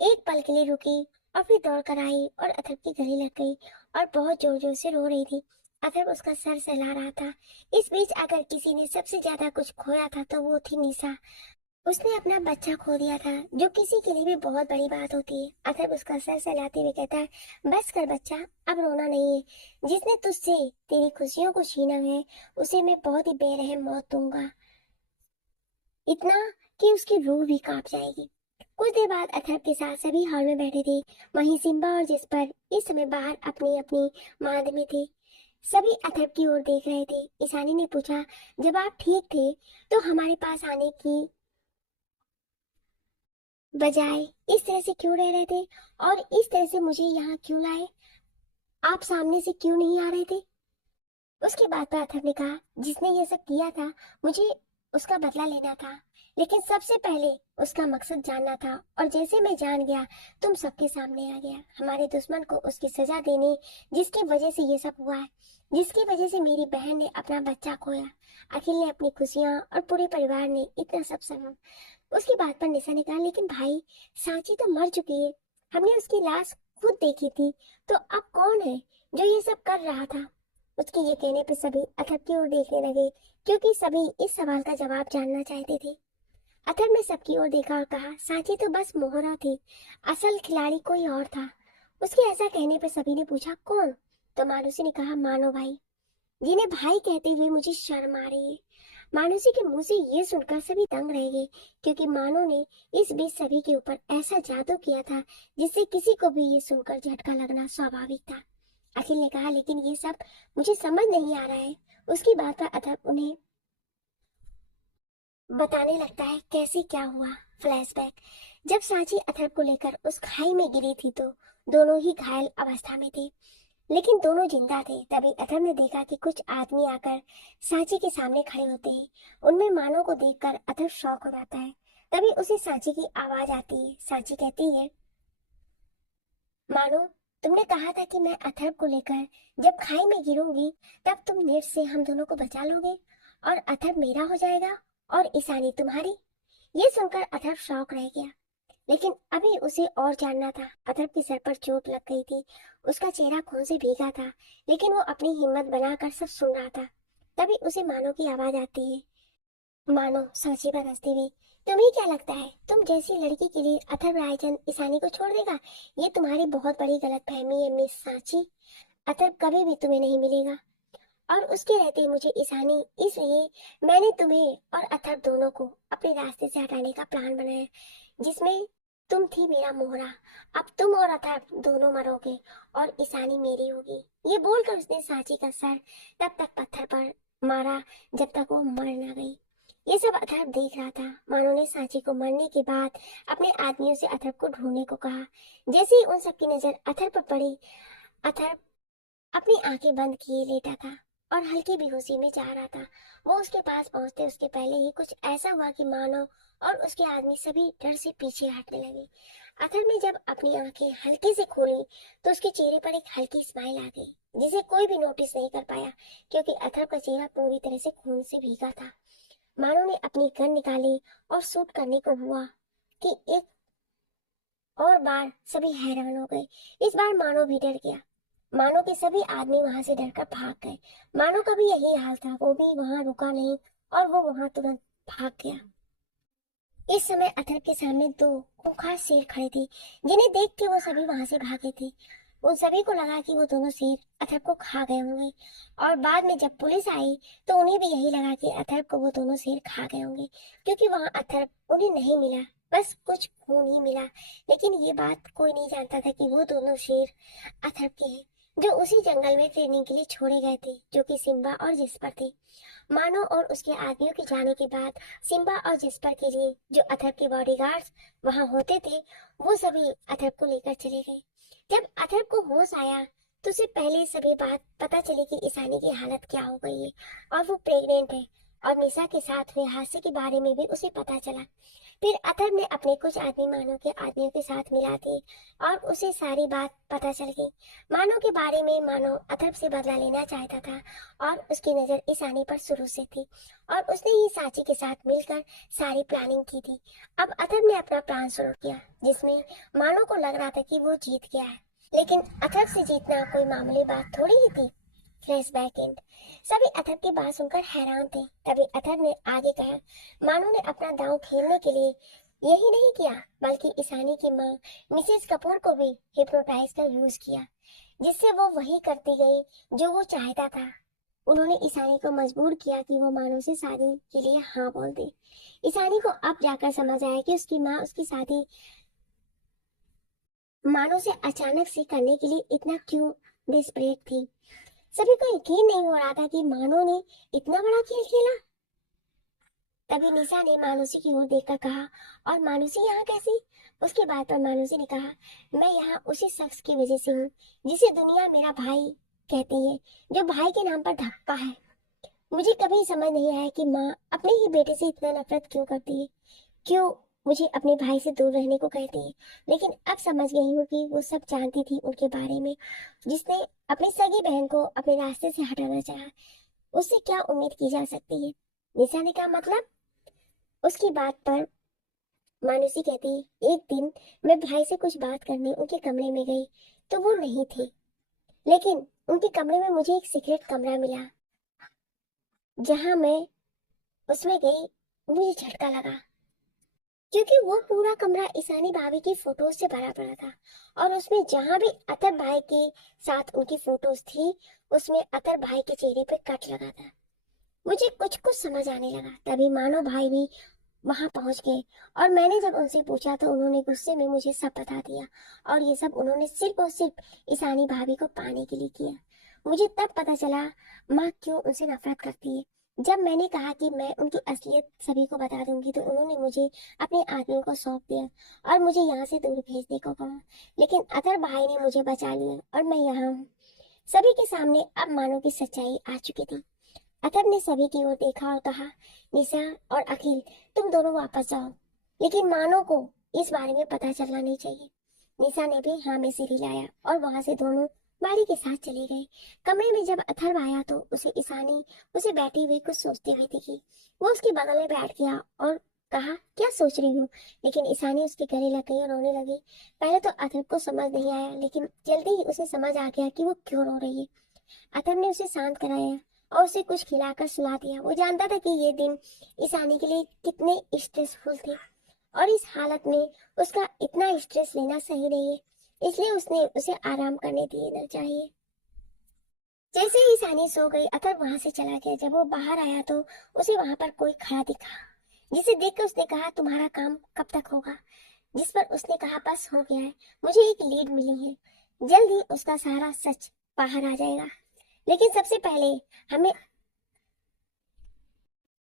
एक पल के लिए रुकी और फिर दौड़ कर आई और अथर की गले लग गई और बहुत जोर जोर से रो रही थी। अथर उसका सर सहला रहा था। इस बीच अगर किसी ने सबसे ज्यादा कुछ खोया था तो वो थी निशा। उसने अपना बच्चा खो दिया था, जो किसी के लिए भी बहुत बड़ी बात होती है। अथर उसका सर सहलाते हुए कहता है, बस कर बच्चा, अब रोना नहीं है। जिसने तुझसे तेरी खुशियों को छीना है, उसे मैं बहुत ही बेरहम मौत दूंगा, इतना कि उसकी रूह भी कांप जाएगी। कुछ देर बाद अथर्व के साथ सभी हॉल में बैठे थे। वहीं सिम्बा और जिस्पर इस समय बाहर अपनी अपनी मांद में थे। सभी अथर्व की ओर देख रहे थे। ईशानी ने पूछा, जब आप ठीक थे तो हमारे पास आने की बजाय इस तरह से क्यों रह रहे थे, और इस तरह से मुझे यहाँ क्यों लाए? आप सामने से क्यों नहीं आ रहे थे? उसके बाद पर अथर्व ने कहा, जिसने ये सब किया था मुझे उसका बदला लेना था, लेकिन सबसे पहले उसका मकसद जानना था, और जैसे मैं जान गया तुम सबके सामने आ गया। हमारे दुश्मन को उसकी सजा देने, जिसकी वजह से ये सब हुआ है, जिसकी वजह से मेरी बहन ने अपना बच्चा खोया, अखिल ने अपनी खुशियां और पूरे परिवार ने इतना सब सहा। उसकी बात पर निशा ने कहा, लेकिन भाई सांची तो मर चुकी है, हमने उसकी लाश खुद देखी थी, तो अब कौन है जो ये सब कर रहा था? उसके ये कहने पर सभी अथर की ओर देखने लगे, क्योंकि सभी इस सवाल का जवाब जानना चाहते थे। अथर ने सबकी ओर देखा और कहा, सांची तो बस मोहरा थी, असल खिलाड़ी कोई और था। उसके ऐसा कहने पर सभी ने पूछा, कौन? तो मानुषी ने कहा, मानो भाई, जिन्हें भाई कहते हुए मुझे शर्म आ रही है। मानुषी के मुंह से ये सुनकर सभी दंग रह गए, क्योंकि मानो ने इस बीच सभी के ऊपर ऐसा जादू किया था जिससे किसी को भी ये सुनकर झटका लगना स्वाभाविक था। अखिल ने कहा, लेकिन ये सब मुझे समझ नहीं आ रहा है। उसकी बात पर अथर्व उन्हें बताने लगता है कैसे क्या हुआ। फ्लैशबैक, जब सांची अथर्व को लेकर उस खाई में गिरी थी तो दोनों ही घायल अवस्था में थे, लेकिन दोनों जिंदा थे। तभी अथर्व ने देखा कि कुछ आदमी आकर सांची के सामने खड़े होते हैं। उनमें मानो को देखकर अथर्व शॉक हो जाता है। तभी उसे सांची की आवाज आती है। सांची कहती है, मानो तुमने कहा था कि मैं अथर्व को लेकर जब खाई में गिरूंगी तब तुम नेट से हम दोनों को बचा लोगे और अथर्व मेरा हो जाएगा और ईशानी तुम्हारी। ये सुनकर अथर्व शॉक रह गया, लेकिन अभी उसे और जानना था। अथर्व के सर पर चोट लग गई थी, उसका चेहरा खून से भीगा था, लेकिन वो अपनी हिम्मत बनाकर सब सुन रहा था। तभी उसे मानो की आवाज आती है। मानो सांची पर हंसते हुए, तुम्हें क्या लगता है तुम जैसी लड़की के लिए अथर्व रायचंद ईशानी को छोड़ देगा? ये तुम्हारी बहुत बड़ी गलतफहमी है मिस सांची। अथर्व कभी भी तुम्हें नहीं मिलेगा, और उसके रहते मुझे ईशानी, इसलिए मैंने तुम्हें और अथर्व दोनों को अपने रास्ते से हटाने का प्लान बनाया, जिसमें तुम थी मेरा मोहरा। अब तुम और अथर्व दोनों मरोगे और ईशानी मेरी होगी। ये बोलकर उसने सांची का सर तब तक पत्थर पर मारा जब तक वो मर ना गई। ये सब अथर्व देख रहा था। मानो ने सांची को मरने के बाद अपने आदमियों से अथर्व को ढूंढने को कहा। जैसे ही उन सबकी नजर अथर्व पर पड़ी, अथर्व अपनी आंखें बंद किए लेटा था और हल्की बेहोशी में जा रहा था। वो उसके पास पहुंचते उसके पहले ही कुछ ऐसा हुआ कि मानो और उसके आदमी सभी डर से पीछे हटने लगे। अथर ने जब अपनी आंखें हल्के से खोली तो उसके चेहरे पर एक हल्की स्माइल आ गई, जिसे कोई भी नोटिस नहीं कर पाया क्योंकि अथर का चेहरा पूरी तरह से खून से भीगा था। मानो ने अपनी गन निकाली और शूट करने को हुआ कि एक और बार सभी हैरान हो गए। इस बार मानो भी डर गया। मानो के सभी आदमी वहां से डरकर भाग गए। मानो का भी यही हाल था, वो भी वहां रुका नहीं और वो वहां तुरंत भाग गया। इस समय अथर के सामने दो खूंखार शेर खड़े थे, जिन्हें देख के वो सभी वहां से भागे थे। उन सभी को लगा कि वो दोनों शेर अथर को खा गए होंगे और बाद में जब पुलिस आई तो उन्हें भी यही लगा कि अथर को वो दोनों शेर खा गए होंगे, क्योंकि वहां अथर उन्हें नहीं मिला, बस कुछ खून ही मिला। लेकिन ये बात कोई नहीं जानता था कि वो दोनों शेर अथर के हैं, जो उसी जंगल में ट्रेनिंग के लिए छोड़े गए थे, जो कि सिम्बा और जिस्पर थे। मानो और उसके आदमियों के जाने के बाद सिम्बा और जिस्पर के लिए जो अथर के बॉडीगार्ड्स वहां होते थे, वो सभी अथर को लेकर चले गए। जब अथर को होश आया तो उसे पहले सभी बात पता चली कि ईशानी की हालत क्या हो गई है और वो प्रेग्नेंट है, और निशा के साथ हुए हादसे के बारे में भी उसे पता चला। फिर अथर ने अपने कुछ आदमी मानो के आदमियों के साथ मिला दी और उसे सारी बात पता चल गई। मानो के बारे में मानो अथर से बदला लेना चाहता था और उसकी नजर ईशानी पर शुरू से थी और उसने ही सांची के साथ मिलकर सारी प्लानिंग की थी। अब अथर ने अपना प्लान शुरू किया, जिसमें मानो को लग रहा था कि वो जीत गया है, लेकिन अथर से जीतना कोई मामूली बात थोड़ी ही थी। Flashback and. सभी अथर की बात सुनकर हैरान थे। तभी अथर ने आगे कहा, मानो ने अपना दांव खेलने के लिए यही नहीं किया, बल्कि ईशानी की माँ मिसेस कपूर को भी हिप्नोटाइज का यूज किया, जिससे वो वही करती गई जो वो चाहता था। उन्होंने ईशानी को मजबूर किया कि वो मानो से शादी के लिए हाँ बोल दे। ईशानी को अब जाकर समझ आया कि उसकी माँ उसकी शादी मानो से अचानक से करने के लिए इतना क्यों डिस्परेट थी। सभी को यकीन नहीं हो रहा था कि मानो ने इतना बड़ा खेल खेला। तभी निशा ने मानुसी की ओर देखकर कहा, और मानुसी यहाँ कैसी? उसके बाद पर मानुसी ने कहा, मैं यहाँ उसी शख्स की वजह से हूँ जिसे दुनिया मेरा भाई कहती है, जो भाई के नाम पर धक्का है। मुझे कभी समझ नहीं आया कि माँ अपने ही बेटे से इतना नफरत क्यों करती है, क्यों मुझे अपने भाई से दूर रहने को कहती है। लेकिन अब समझ गई हूँ कि वो सब जानती थी उनके बारे में। जिसने अपनी सगी बहन को अपने रास्ते से हटाना चाहा, उससे क्या उम्मीद की जा सकती है? निशा ने कहा, मतलब? उसकी बात पर मानुसी कहती, एक दिन मैं भाई से कुछ बात करने उनके कमरे में गई तो वो नहीं थे, लेकिन उनके कमरे में मुझे एक सीक्रेट कमरा मिला। जहां मैं उसमें गई, मुझे झटका लगा, क्योंकि वो पूरा कमरा ईशानी भाभी की फोटोज से भरा पड़ा था और उसमें जहां भी अतर भाई के साथ उनकी फोटोज थी, उसमें अतर भाई के चेहरे पे कट लगा था। मुझे कुछ कुछ समझ आने लगा। तभी मानो भाई भी वहां पहुंच गए और मैंने जब उनसे पूछा तो उन्होंने गुस्से में मुझे सब बता दिया, और ये सब उन्होंने सिर्फ और सिर्फ ईशानी भाभी को पाने के लिए किया। मुझे तब पता चला माँ क्यों उनसे नफरत करती है। जब मैंने कहा कि मैं उनकी असलियत सभी को बता दूंगी तो उन्होंने मुझे अपने आदमियों को सौंप दिया और मुझे यहाँ से दूर भेजने को कहा, लेकिन अतर भाई ने मुझे बचा लिया और मैं यहाँ हूँ। सभी के सामने अब मानो की सच्चाई आ चुकी थी। अतुल ने सभी की ओर देखा और कहा, निशा और अखिल, तुम दोनों वापस जाओ, लेकिन मानो को इस बारे में पता चलना नहीं चाहिए। निशा ने भी हाँ में सिर हिलाया और वहां से दोनों बारी के साथ चले गए। कमरे में जब अथर्व आया तो उसे ईशानी उसे बैठी हुई कुछ सोचती हुई दिखी। वो उसके बगल में बैठ गया और कहा, क्या सोच रही हूँ? लेकिन ईशानी उसके गले लग गई और रोने लगी। पहले तो अथर्व को समझ नहीं आया, लेकिन जल्दी ही उसे समझ आ गया कि वो क्यों रो रही है। अथर्व ने उसे शांत कराया और उसे कुछ खिलाकर सुला दिया। वो जानता था कि ये दिन ईशानी के लिए कितने स्ट्रेसफुल थे और इस हालत में उसका इतना स्ट्रेस लेना सही नहीं है, इसलिए उसने उसे आराम करने देना चाहिए। जैसे ही ईशानी सो गई, अथर्व वहां से चला गया। जब वो बाहर आया तो उसे वहां पर कोई खड़ा दिखा, जिसे देखकर उसने कहा, तुम्हारा काम कब तक होगा? जिस पर उसने कहा, बस हो गया है, मुझे एक लीड मिली है, जल्द ही उसका सारा सच बाहर आ जाएगा, लेकिन सबसे पहले हमें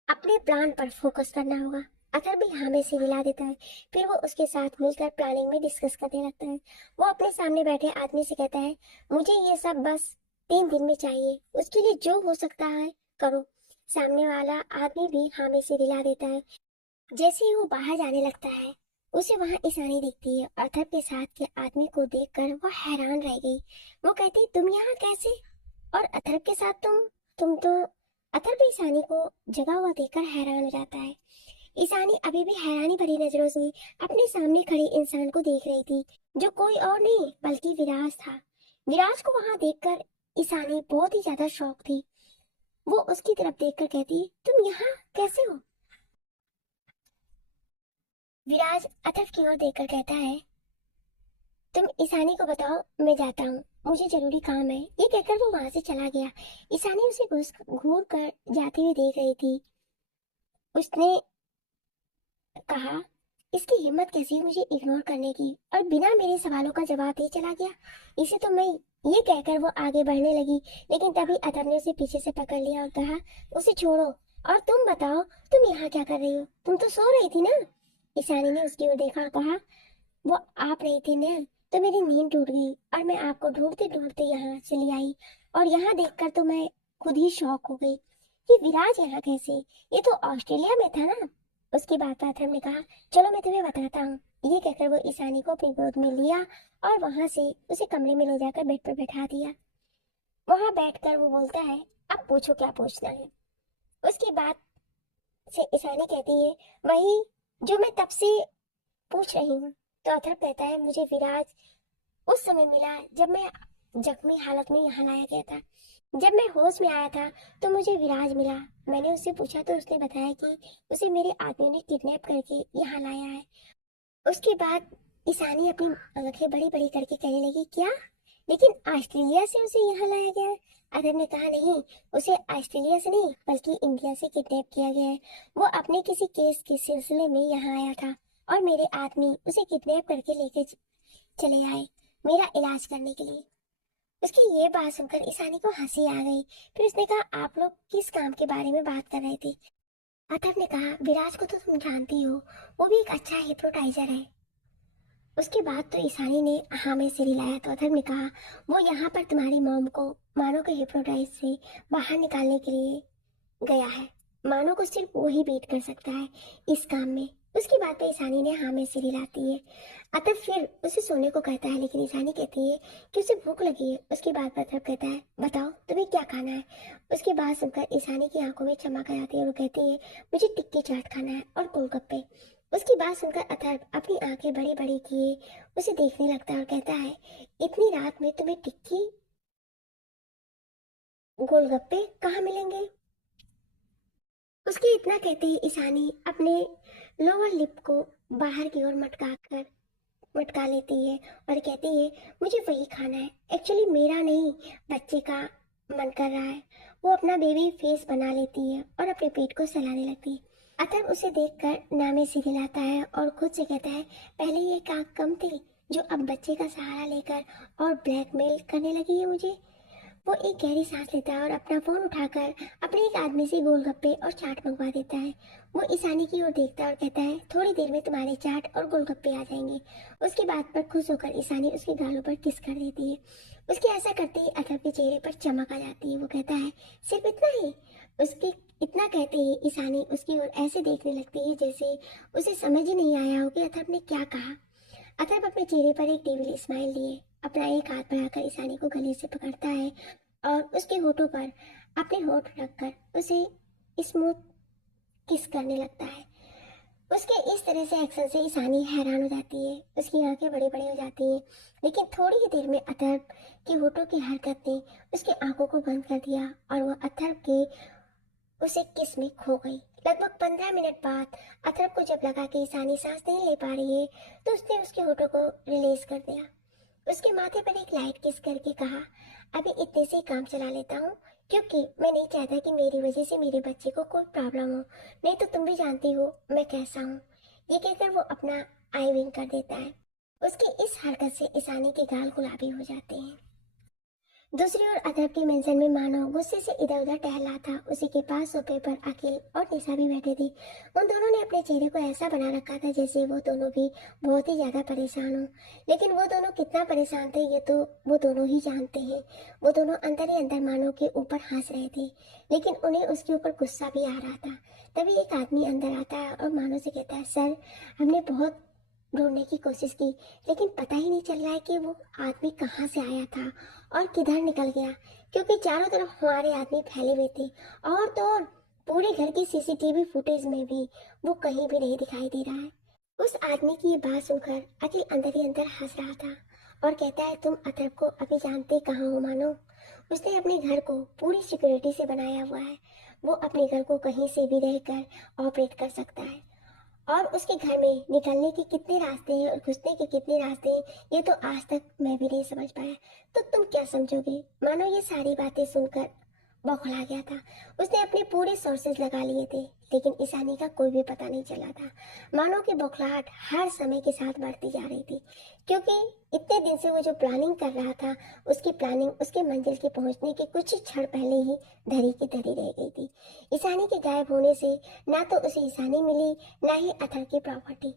अपने प्लान पर फोकस करना होगा। अगर भी हमें से हिला देता है, फिर वो उसके साथ मिलकर प्लानिंग में डिस्कस करने लगता है। वो अपने सामने बैठे आदमी से कहता है, मुझे ये सब बस 3 दिन में चाहिए, उसके लिए जो हो सकता है करो। सामने वाला आदमी भी हाँ में सिर हिला देता है। जैसे ही वो बाहर जाने लगता है, उसे वहां ईशानी दिखती है। अथर्व के साथ के आदमी को देखकर वो हैरान रह गई। वो कहती, तुम यहाँ कैसे, और अथर्व के साथ तुम तो। अथर्व भी ईशानी को जगा हुआ देखकर हैरान हो जाता है। ईशानी अभी भी हैरानी भरी नजरों से अपने सामने खड़े इंसान को देख रही थी, जो कोई और नहीं बल्कि विराज था। विराज को वहां देखकर ईशानी बहुत ही ज्यादा शॉक थी। वो उसकी तरफ देखकर कहती, तुम यहाँ कैसे हो। विराज अथर्व की ओर देखकर कहता है, तुम ईशानी को बताओ, मैं जाता हूँ, मुझे जरूरी काम है। ये कहकर वो वहां से चला गया। ईशानी उसे घूर कर जाते हुए देख रही थी। उसने कहा, इसकी हिम्मत कैसी है मुझे इग्नोर करने की, और बिना मेरे सवालों का जवाब दे चला गया। इसे तो मैं, ये कहकर वो आगे बढ़ने लगी, लेकिन तभी अथर्व ने उसे पीछे से पकड़ लिया और कहा, उसे छोड़ो, और तुम बताओ, तुम यहाँ क्या कर रही हो, तुम तो सो रही थी ना। ईशानी ने उसकी ओर देखा और कहा, वो आप रही थी ना, तो मेरी नींद टूट गई और मैं आपको ढूंढते ढूंढते यहाँ चली आई, और यहाँ देखकर तो मैं खुद ही शॉक हो गई कि विराज यहाँ कैसे, ये तो ऑस्ट्रेलिया में था ना। उसके बाद पाथर ने कहा, चलो मैं तुम्हें बताता हूँ। ये कहकर वो ईशानी को अपनी गोद में लिया और वहां से उसे कमरे में ले जाकर बेड पर बैठा दिया। वहां बैठकर वो बोलता है, अब पूछो क्या पूछना है। उसके बाद से ईशानी कहती है, वही जो मैं तब से पूछ रही हूँ। तो अथर्व कहता है, मुझे विराज उस समय मिला जब मैं जख्मी हालत में यहाँ लाया गया था। जब मैं होश में आया था तो मुझे विराज मिला। मैंने उससे पूछा तो उसने बताया कि उसे मेरे आदमियों ने किडनैप करके यहाँ लाया है। उसके बाद ईशानी अपनी आंखें बड़ी बड़ी करके कहने लगी, क्या, लेकिन ऑस्ट्रेलिया से उसे यहाँ लाया गया है? अदर ने कहा, नहीं, उसे ऑस्ट्रेलिया से नहीं बल्कि इंडिया से किडनैप किया गया है। वो अपने किसी केस के सिलसिले में यहाँ आया था और मेरे आदमी उसे किडनैप करके लेके चले आए मेरा इलाज करने के लिए। उसकी ये बात सुनकर ईशानी को हंसी आ गई। फिर उसने कहा, आप लोग किस काम के बारे में बात कर रहे थे? अथर्व ने कहा, विराज को तो तुम जानती हो, वो भी एक अच्छा हिप्नोटाइजर है। उसके बाद तो ईशानी ने हाँ में सिर हिलाया। तो अथर्व ने कहा, वो यहाँ पर तुम्हारी मॉम को मानो के हिप्नोटाइज से बाहर निकालने के लिए गया है। मानो को सिर्फ वो ही बीट कर सकता है इस काम में। उसकी बात पे ईशानी ने हाँ में सिर हिलाती है। अतः फिर उसे सोने को कहता है, लेकिन ईशानी कहती है कि उसे भूख लगी है। उसकी बात पर अतः कहता है, बताओ तुम्हें क्या खाना है। उसकी बात सुनकर ईशानी की आंखों में चमक आ जाती है और वो कहती है, मुझे टिक्की चाट खाना है और गोलगप्पे। उसकी बात सुनकर अथर्व अपनी आंखें बड़ी बड़ी किए उसे देखने लगता है और कहता है, इतनी रात में तुम्हें टिक्की गोलगप्पे कहाँ मिलेंगे? उसके इतना कहते ही ईशानी अपने लोअर लिप को बाहर की ओर मटका लेती है और कहती है, मुझे वही खाना है। एक्चुअली मेरा नहीं, बच्चे का मन कर रहा है। वो अपना बेबी फेस बना लेती है और अपने पेट को सहलाने लगती है। अतर्व उसे देखकर नामे से हिलाता है और खुद से कहता है, पहले ये काम कम थी जो अब बच्चे का सहारा लेकर और ब्लैकमेल करने लगी है मुझे। वो एक गहरी सांस लेता है और अपना फोन उठाकर अपने एक आदमी से गोलगप्पे और चाट मंगवा देता है। वो ईशानी की ओर देखता है और कहता है, थोड़ी देर में तुम्हारे चाट और गोलगप्पे आ जाएंगे। उसकी बात पर खुश होकर ईशानी उसके गालों पर किस कर देती है। उसके ऐसा करते ही अथर्व के चेहरे पर चमक आ जाती है। वो कहता है, सिर्फ इतना ही? उसके इतना कहते ही ईशानी उसकी ओर ऐसे देखने लगती है जैसे उसे समझ ही नहीं आया हो कि अथर्व ने क्या कहा। अथर्व अपने चेहरे पर एक डेविल स्माइल लिए अपना एक हाथ बढ़ाकर ईशानी को गले से पकड़ता है और उसके होठों पर अपने होठ रखकर उसे स्मूथ किस करने लगता है। उसके इस तरह से एक्शन से ईशानी हैरान हो जाती है। उसकी आंखें बड़ी बड़ी हो जाती हैं। लेकिन थोड़ी ही देर में अथर्व के होठों की हरकत ने उसकी आंखों को बंद कर दिया और वह अथर्व के उसे किस में खो गई। लगभग 15 मिनट बाद अथर्व को जब लगा कि ईशानी सांस नहीं ले पा रही है तो उसने उसके होठों को रिलीज कर दिया। उसके माथे पर एक लाइट किस करके कहा, अभी इतने से ही काम चला लेता हूँ, क्योंकि मैं नहीं चाहता कि मेरी वजह से मेरे बच्चे को कोई प्रॉब्लम हो। नहीं तो तुम भी जानती हो मैं कैसा हूँ। ये कहकर वो अपना आई विंग कर देता है। उसकी इस हरकत से ईशानी के गाल गुलाबी हो जाते हैं। दूसरी ओर अदरक के मेंशन में मानो गुस्से से इधर उधर टहला था। उसी के पास सोफे पर अखिल और निशा भी बैठे थे। उन दोनों ने अपने चेहरे को ऐसा बना रखा था जैसे वो दोनों भी बहुत ही ज्यादा परेशान हो। लेकिन वो दोनों कितना परेशान थे ये तो वो दोनों ही जानते हैं। वो दोनों अंदर ही अंदर मानो के ऊपर हंस रहे थे, लेकिन उन्हें उसके ऊपर गुस्सा भी आ रहा था। तभी एक आदमी अंदर आता है और मानो से कहता है, सर, हमने बहुत ढूंढने की कोशिश की, लेकिन पता ही नहीं चल रहा है कि वो आदमी कहाँ से आया था और किधर निकल गया, क्योंकि चारों तरफ हमारे आदमी फैले हुए थे। और तो और पूरे घर की सीसीटीवी फुटेज में भी वो कहीं भी नहीं दिखाई दे रहा है। उस आदमी की ये बात सुनकर अखिल अंदर ही अंदर हंस रहा था और कहता है, तुम अतरब को अभी जानते कहाँ हो मानो? उसने अपने घर को पूरी सिक्योरिटी से बनाया हुआ है। वो अपने घर को कहीं से भी रहकर ऑपरेट कर सकता है। और उसके घर में निकलने के कितने रास्ते हैं और घुसने के कितने रास्ते हैं, ये तो आज तक मैं भी नहीं समझ पाया। तो तुम क्या समझोगे? मानो ये सारी बातें सुनकर बौखला गया था। उसने अपने पूरे सोर्सेज लगा लिए थे, लेकिन ईशानी का कोई भी पता नहीं चला था। मानो की बौखलाहट हर समय के साथ बढ़ती जा रही थी, क्योंकि इतने दिन से वो जो प्लानिंग कर रहा था, उसकी प्लानिंग उसके मंजिल के पहुंचने के कुछ ही क्षण पहले ही धरी की धरी रह गई थी। ईशानी के गायब होने से ना तो उसे ईशानी मिली, ना ही अथर की प्रॉपर्टी।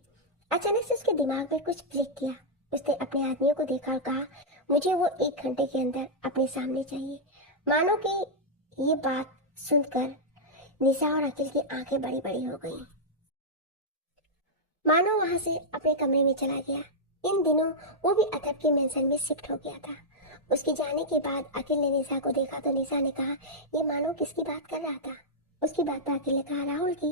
अचानक से उसके दिमाग में कुछ क्लिक किया। उसने अपने आदमियों को देखा और कहा, मुझे वो 1 घंटे के अंदर अपने सामने चाहिए। मानो कि ये बात सुनकर निशा और अखिल की आंखें बड़ी बड़ी हो गईं। मानो वहां से अपने कमरे में चला गया। इन दिनों वो भी अतब के मेंशन में शिफ्ट हो गया था। उसके जाने के बाद अखिल ने निशा को देखा तो निशा ने कहा, ये मानो किसकी बात कर रहा था? उसकी बात पर अखिल ने कहा, राहुल की।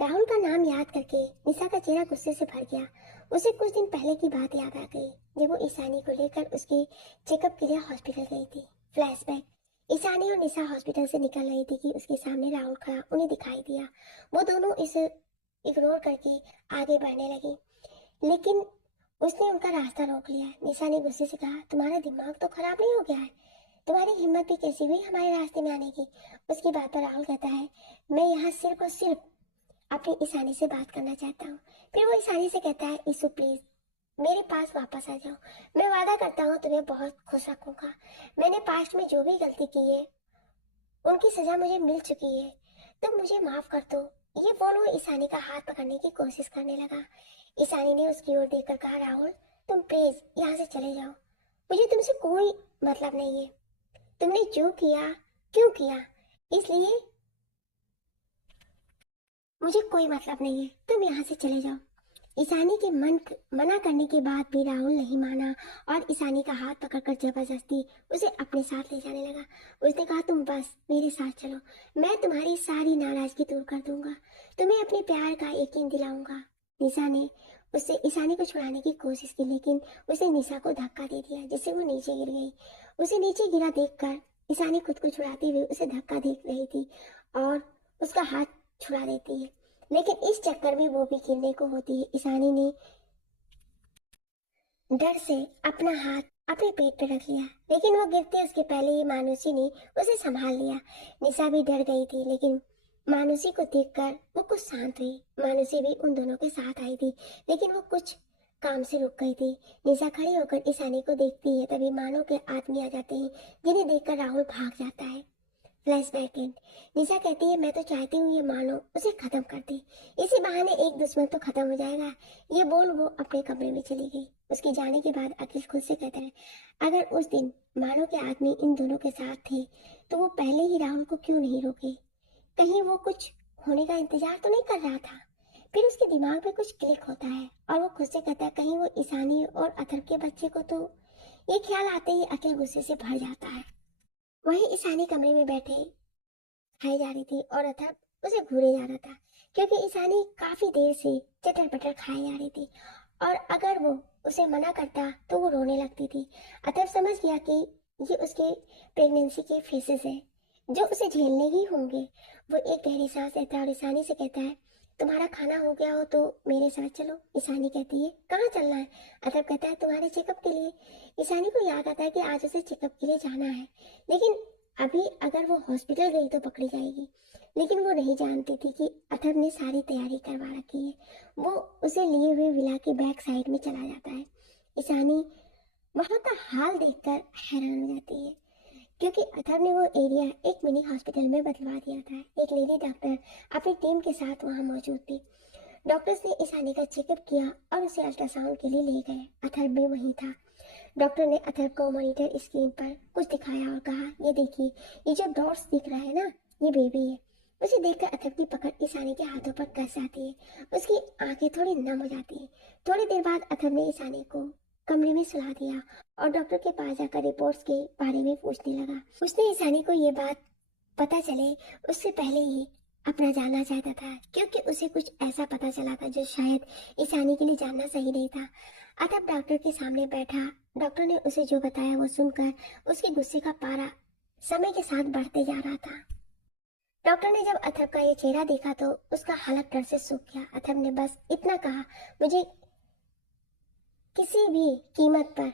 राहुल का नाम याद करके निशा का चेहरा गुस्से से भर गया। उसे कुछ दिन पहले की बात याद आ गई, जब वो ईशानी को लेकर उसके चेकअप के लिए हॉस्पिटल गई थी। फ्लैशबैक। ईशानी और निशा हॉस्पिटल से निकल रही थी कि उसके सामने राहुल खड़ा उन्हें दिखाई दिया। वो दोनों इसे इग्नोर करके आगे बढ़ने लगी, लेकिन उसने उनका रास्ता रोक लिया। निशा ने गुस्से से कहा, तुम्हारा दिमाग तो खराब नहीं हो गया है? तुम्हारी हिम्मत भी कैसी हुई हमारे रास्ते में आने की? उसकी बात पर राहुल कहता है, मैं यहाँ सिर्फ और सिर्फ अपनी ईशानी से बात करना चाहता हूँ। फिर वो ईशानी से कहता है, ईशु प्लीज मेरे पास वापस आ जाओ। मैं वादा करता हूँ तुम्हें बहुत खुश रखूंगा। मैंने पास्ट में जो भी गलती की है उनकी सजा मुझे मिल चुकी है, तुम मुझे माफ कर दो। ये बोल वो ईशानी का हाथ पकड़ने की कोशिश करने लगा। ईशानी ने उसकी ओर देखकर कहा, राहुल तुम प्लीज यहाँ से चले जाओ। मुझे तुमसे कोई मतलब नहीं है। तुमने जो किया, क्यों किया, इसलिए मुझे कोई मतलब नहीं है। तुम यहाँ से चले जाओ। ईशानी के मना करने के बाद भी राहुल नहीं माना और ईशानी का हाथ पकड़कर जबरदस्ती उसे अपने साथ ले जाने लगा। उसने कहा, तुम बस मेरे साथ चलो, मैं तुम्हारी सारी नाराजगी दूर कर दूंगा, तुम्हें अपने प्यार का यकीन दिलाऊंगा। निशा ने उससे ईशानी को छुड़ाने की कोशिश की, लेकिन उसे निशा को धक्का दे दिया, जिससे वो नीचे गिर गई। उसे नीचे गिरा देखकर ईशानी खुद को छुड़ाते हुए उसे धक्का दे रही थी और उसका हाथ छुड़ा देती है, लेकिन इस चक्कर में वो भी गिरने को होती है। ईशानी ने डर से अपना हाथ अपने पेट पे रख लिया, लेकिन वो गिरते उसके पहले ही मानुषी ने उसे संभाल लिया। निशा भी डर गई थी, लेकिन मानुषी को देखकर वो कुछ शांत हुई। मानुषी भी उन दोनों के साथ आई थी, लेकिन वो कुछ काम से रुक गई थी। निशा खड़ी होकर ईशानी को देखती है, तभी मानो के आदमी आ जाते हैं, जिन्हें देखकर राहुल भाग जाता है। Flashback and. निशा कहती है, मैं तो चाहती हूँ ये मानो उसे खत्म कर दे, इसी बहाने एक दुश्मन तो खत्म हो जाएगा। ये बोल वो अपने कमरे में चली गई। उसके जाने के बाद अखिल खुद से कहता है, अगर उस दिन मानो के आदमी इन दोनों के साथ थे तो वो पहले ही राहुल को क्यों नहीं रोके? कहीं वो कुछ होने का इंतजार तो नहीं कर रहा था? फिर उसके दिमाग में कुछ क्लिक होता है और वो खुद से कहता है, कहीं वो ईशानी और अथर के बच्चे को तो। ये ख्याल आते ही अखिल गुस्से से भर जाता है। वहीं ईशानी कमरे में बैठे खाई जा रही थी और अथर्व उसे घूरे जा रहा था, क्योंकि ईशानी काफी देर से चटर पटर खाई जा रही थी और अगर वो उसे मना करता तो वो रोने लगती थी। अथर्व समझ गया कि ये उसके प्रेगनेंसी के फेसेस हैं जो उसे झेलने ही होंगे। वो एक गहरी सांस लेता है और ईशानी से कहता है, तुम्हारा खाना हो गया हो तो मेरे साथ चलो। ईशानी कहती है, कहाँ चलना है? अथर्व कहता है, तुम्हारे चेकअप के लिए। ईशानी को याद आता है कि आज उसे चेकअप के लिए जाना है, लेकिन अभी अगर वो हॉस्पिटल गई तो पकड़ी जाएगी। लेकिन वो नहीं जानती थी कि अथर्व ने सारी तैयारी करवा रखी है। वो उसे लिए हुए विला के बैक साइड में चला जाता है। ईशानी वहां का हाल देखकर हैरान हो जाती है। क्योंकि अथर्व ने वो एरिया एक मिनी हॉस्पिटल में बदलवा दिया था। एक लेडी डॉक्टर अपनी टीम के साथ वहाँ मौजूद थी। डॉक्टर्स ने ईशानी का चेकअप किया और उसे अल्ट्रासाउंड के लिए ले गए। अथर्व भी वहीं था। डॉक्टर ने अथर्व को मॉनिटर स्क्रीन पर कुछ दिखाया और कहा, ये देखिए, ये जो डॉट्स दिख रहा है ना, ये बेबी है। उसे देखकर अथर्व की पकड़ ईशानी के हाथों पर कस जाती है। उसकी आंखें थोड़ी नम हो जाती है। थोड़ी देर बाद अथर्व ने ईशानी को कमरे में सुला दिया और डॉक्टर के पास जाकर रिपोर्ट्स के बारे में पूछने लगा। उसने ईशानी को ये बात पता चले उससे पहले ही अपना जानना चाहता था, क्योंकि उसे कुछ ऐसा पता चला था जो शायद ईशानी के लिए जानना सही नहीं था। अतः डॉक्टर के सामने बैठा डॉक्टर ने उसे जो बताया वो सुनकर उसके गुस्से का पारा समय के साथ बढ़ते जा रहा था। डॉक्टर ने जब अथर्व का ये चेहरा देखा तो उसका हालत डर से सूख गया। अथर्व ने बस इतना कहा, मुझे किसी भी कीमत पर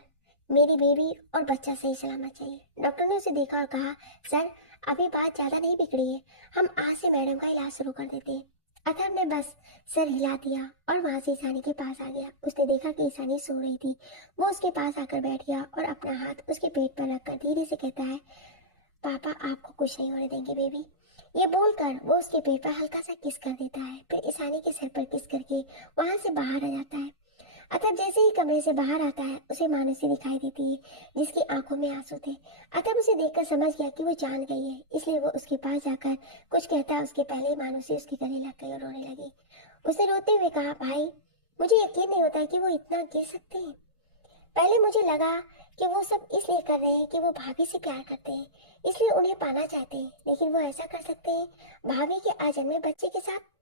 मेरी बेबी और बच्चा सही सलामत चाहिए। डॉक्टर ने उसे देखा और कहा, सर अभी बात ज्यादा नहीं बिगड़ी है, हम आज से मैडम का इलाज शुरू कर देते हैं। अथर्व ने बस सर हिला दिया और वहां से ईशानी के पास आ गया। उसने देखा कि ईशानी सो रही थी। वो उसके पास आकर बैठ गया और अपना हाथ उसके पेट पर रखकर धीरे से कहता है, पापा आपको कुछ नहीं होने देंगे बेबी। ये बोलकर वो उसके पेट पर हल्का सा किस कर देता है, फिर ईशानी के सिर पर किस करके वहां से बाहर आ जाता है। अतः जैसे ही कमरे से बाहर आता है उसे मानसी दिखाई देती है, जिसकी आंखों में आंसू थे। अतः उसे देखकर समझ गया कि वो जान गई है, इसलिए वो उसके पास जाकर कुछ कहता उसके पहले ही मानसी उसके गले लग गई और रोने लगी। उसने रोते हुए कहा, भाई मुझे यकीन नहीं होता कि वो इतना गिर सकते हैं। पहले मुझे लगा कि वो सब इसलिए कर रहे हैं कि वो भाभी से प्यार करते हैं, इसलिए उन्हें पाना चाहते हैं, लेकिन वो ऐसा कर सकते हैं भाभी के आजन्मे बच्चे के साथ।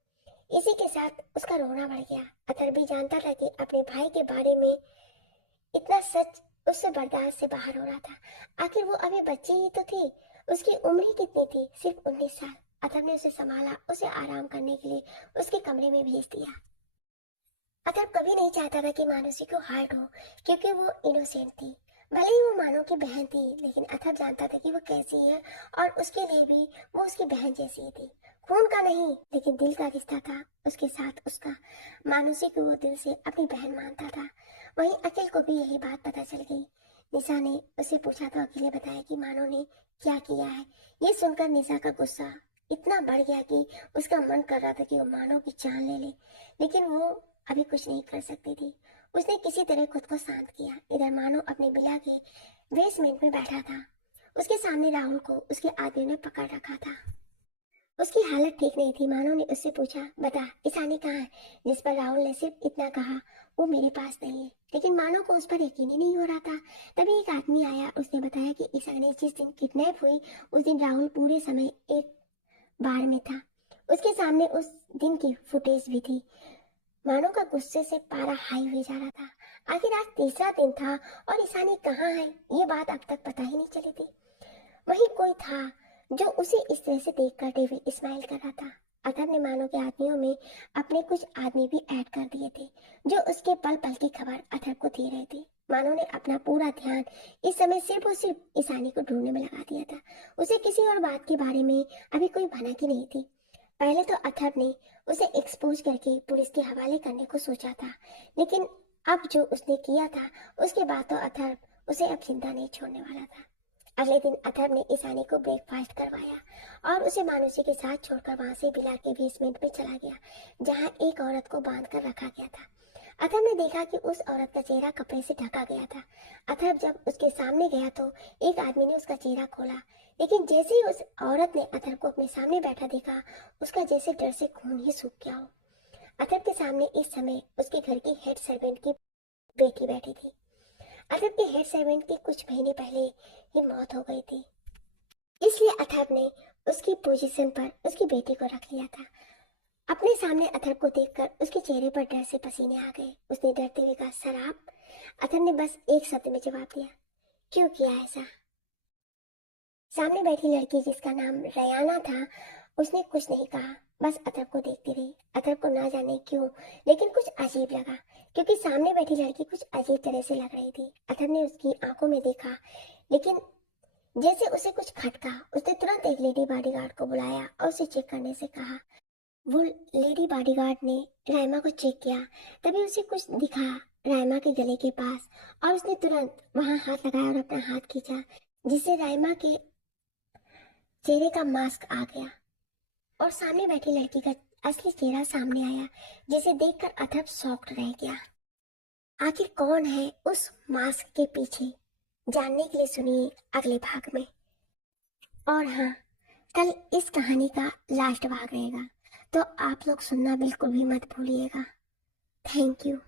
इसी के साथ उसका रोना बढ़ गया। अतर भी जानता था कि अपने भाई के बारे में इतना सच उससे बर्दाश्त से बाहर हो रहा था। आखिर वो अभी बच्ची ही तो थी। उसकी उम्र ही कितनी थी, सिर्फ 19 साल। अतर ने उसे संभाला, उसे आराम करने के लिए उसके कमरे में भेज दिया। अतर कभी नहीं चाहता था कि मानुषी को हार्ट हो, क्योंकि वो इनोसेंट थी। भले ही वो मानो की बहन थी, लेकिन अथर जानता था कि वो कैसी है और उसके लिए भी वो उसकी बहन जैसी ही थी। खून का नहीं, लेकिन दिल का रिश्ता था उसके साथ उसका। मानुषी को वो दिल से अपनी बहन मानता था। वहीं अखिल को भी यही बात पता चल गई। निशा ने उसे पूछा तो अखिल ने बताया कि मानो ने क्या किया है। ये सुनकर निशा का गुस्सा इतना बढ़ गया कि उसका मन कर रहा था कि वो मानो की जान ले ले, लेकिन वो अभी कुछ नहीं कर सकती थी। उसने किसी तरह खुद को शांत किया। इधर मानो अपने बिला के बेसमेंट में बैठा था। उसके सामने राहुल को उसके आदमी ने पकड़ रखा था। उसकी हालत ठीक नहीं थी। मानो ने उससे पूछा, बता ईशानी कहाँ है? जिस पर राहुल ने सिर्फ इतना कहा, वो मेरे पास नहीं है। लेकिन मानो को उस पर यकीन ही नहीं हो रहा था। तभी एक आदमी आया। उसने बताया कि ईशानी जिस दिन किडनैप हुई उस दिन राहुल पूरे समय एक बार में था। उसके सामने उस दिन की फुटेज भी थी। मानो का गुस्से से पारा हाई हुए जा रहा था। आखिर आज तीसरा दिन था और ईशानी कहाँ है, ये बात अब तक पता ही नहीं चली थी। वहीं कोई था जो उसे इस तरह से देखकर डेविड स्माइल कर रहा था। अतः ने मानो के आदमियों में अपने कुछ आदमी भी ऐड कर दिए थे, जो उसके पल पल की खबर अथर को दे रहे थे। मानो ने अपना पूरा ध्यान इस समय सिर्फ और सिर्फ ईशानी को ढूंढने में लगा दिया था। उसे किसी और बात के बारे में अभी कोई भनक ही नहीं थी। पहले तो अथर ने उसे एक्सपोज करके पुलिस के हवाले करने को सोचा था, लेकिन अब जो उसने किया था उसके बाद तो अथर उसे अब जिंदा नहीं छोड़ने वाला था। अगले दिन अथर्व ने ईशानी को ब्रेकफास्ट करवाया और उसे मानुषी के साथ छोड़कर वहां से बिला के बेसमेंट में चला गया, जहां एक औरत को बांध कर रखा गया था। अथर्व ने देखा कि उस औरत का चेहरा कपड़े से ढका गया था। अथर्व जब उसके सामने गया तो एक आदमी ने उसका चेहरा खोला, लेकिन जैसे ही उस औरत ने अथर्व को अपने सामने बैठा देखा, उसका जैसे डर से खून ही सूख गया हो। अथर्व के सामने इस समय उसके घर की हेड सर्वेंट की बेटी बैठी थी। अथर्व के हेड सर्वेंट की कुछ महीने पहले ही मौत हो गई थी, इसलिए अथर्व ने उसकी पोजीशन पर उसकी बेटी को रख लिया था। अपने सामने अथर्व को देखकर उसके चेहरे पर डर से पसीने आ गए। उसने डरते हुए कहा, शराब? अथर्व ने बस एक शब्द में जवाब दिया, क्यों किया ऐसा? सामने बैठी लड़की जिसका नाम रयाना था, उसने कुछ नहीं कहा, बस अथर्व को देखती रही। अथर्व को ना जाने क्यों, लेकिन कुछ अजीब लगा, क्योंकि सामने बैठी लड़की कुछ अजीब तरह से लग रही थी। अथर्व ने उसकी आंखों में देखा, लेकिन जैसे उसे कुछ खटका। उसने तुरंत एक लेडी बॉडीगार्ड को बुलाया और उसे चेक करने से कहा। वो लेडी बॉडीगार्ड ने रायमा को चेक किया, तभी उसे कुछ दिखा रायमा के गले के पास, और उसने तुरंत वहां हाथ लगाया और अपना हाथ खींचा, जिससे रायमा के चेहरे का मास्क आ गया और सामने बैठी लड़की का असली चेहरा सामने आया, जिसे देखकर अथर्व शॉक्ड रह गया। आखिर कौन है उस मास्क के पीछे, जानने के लिए सुनिए अगले भाग में। और हाँ, कल इस कहानी का लास्ट भाग रहेगा, तो आप लोग सुनना बिल्कुल भी मत भूलिएगा। Thank you.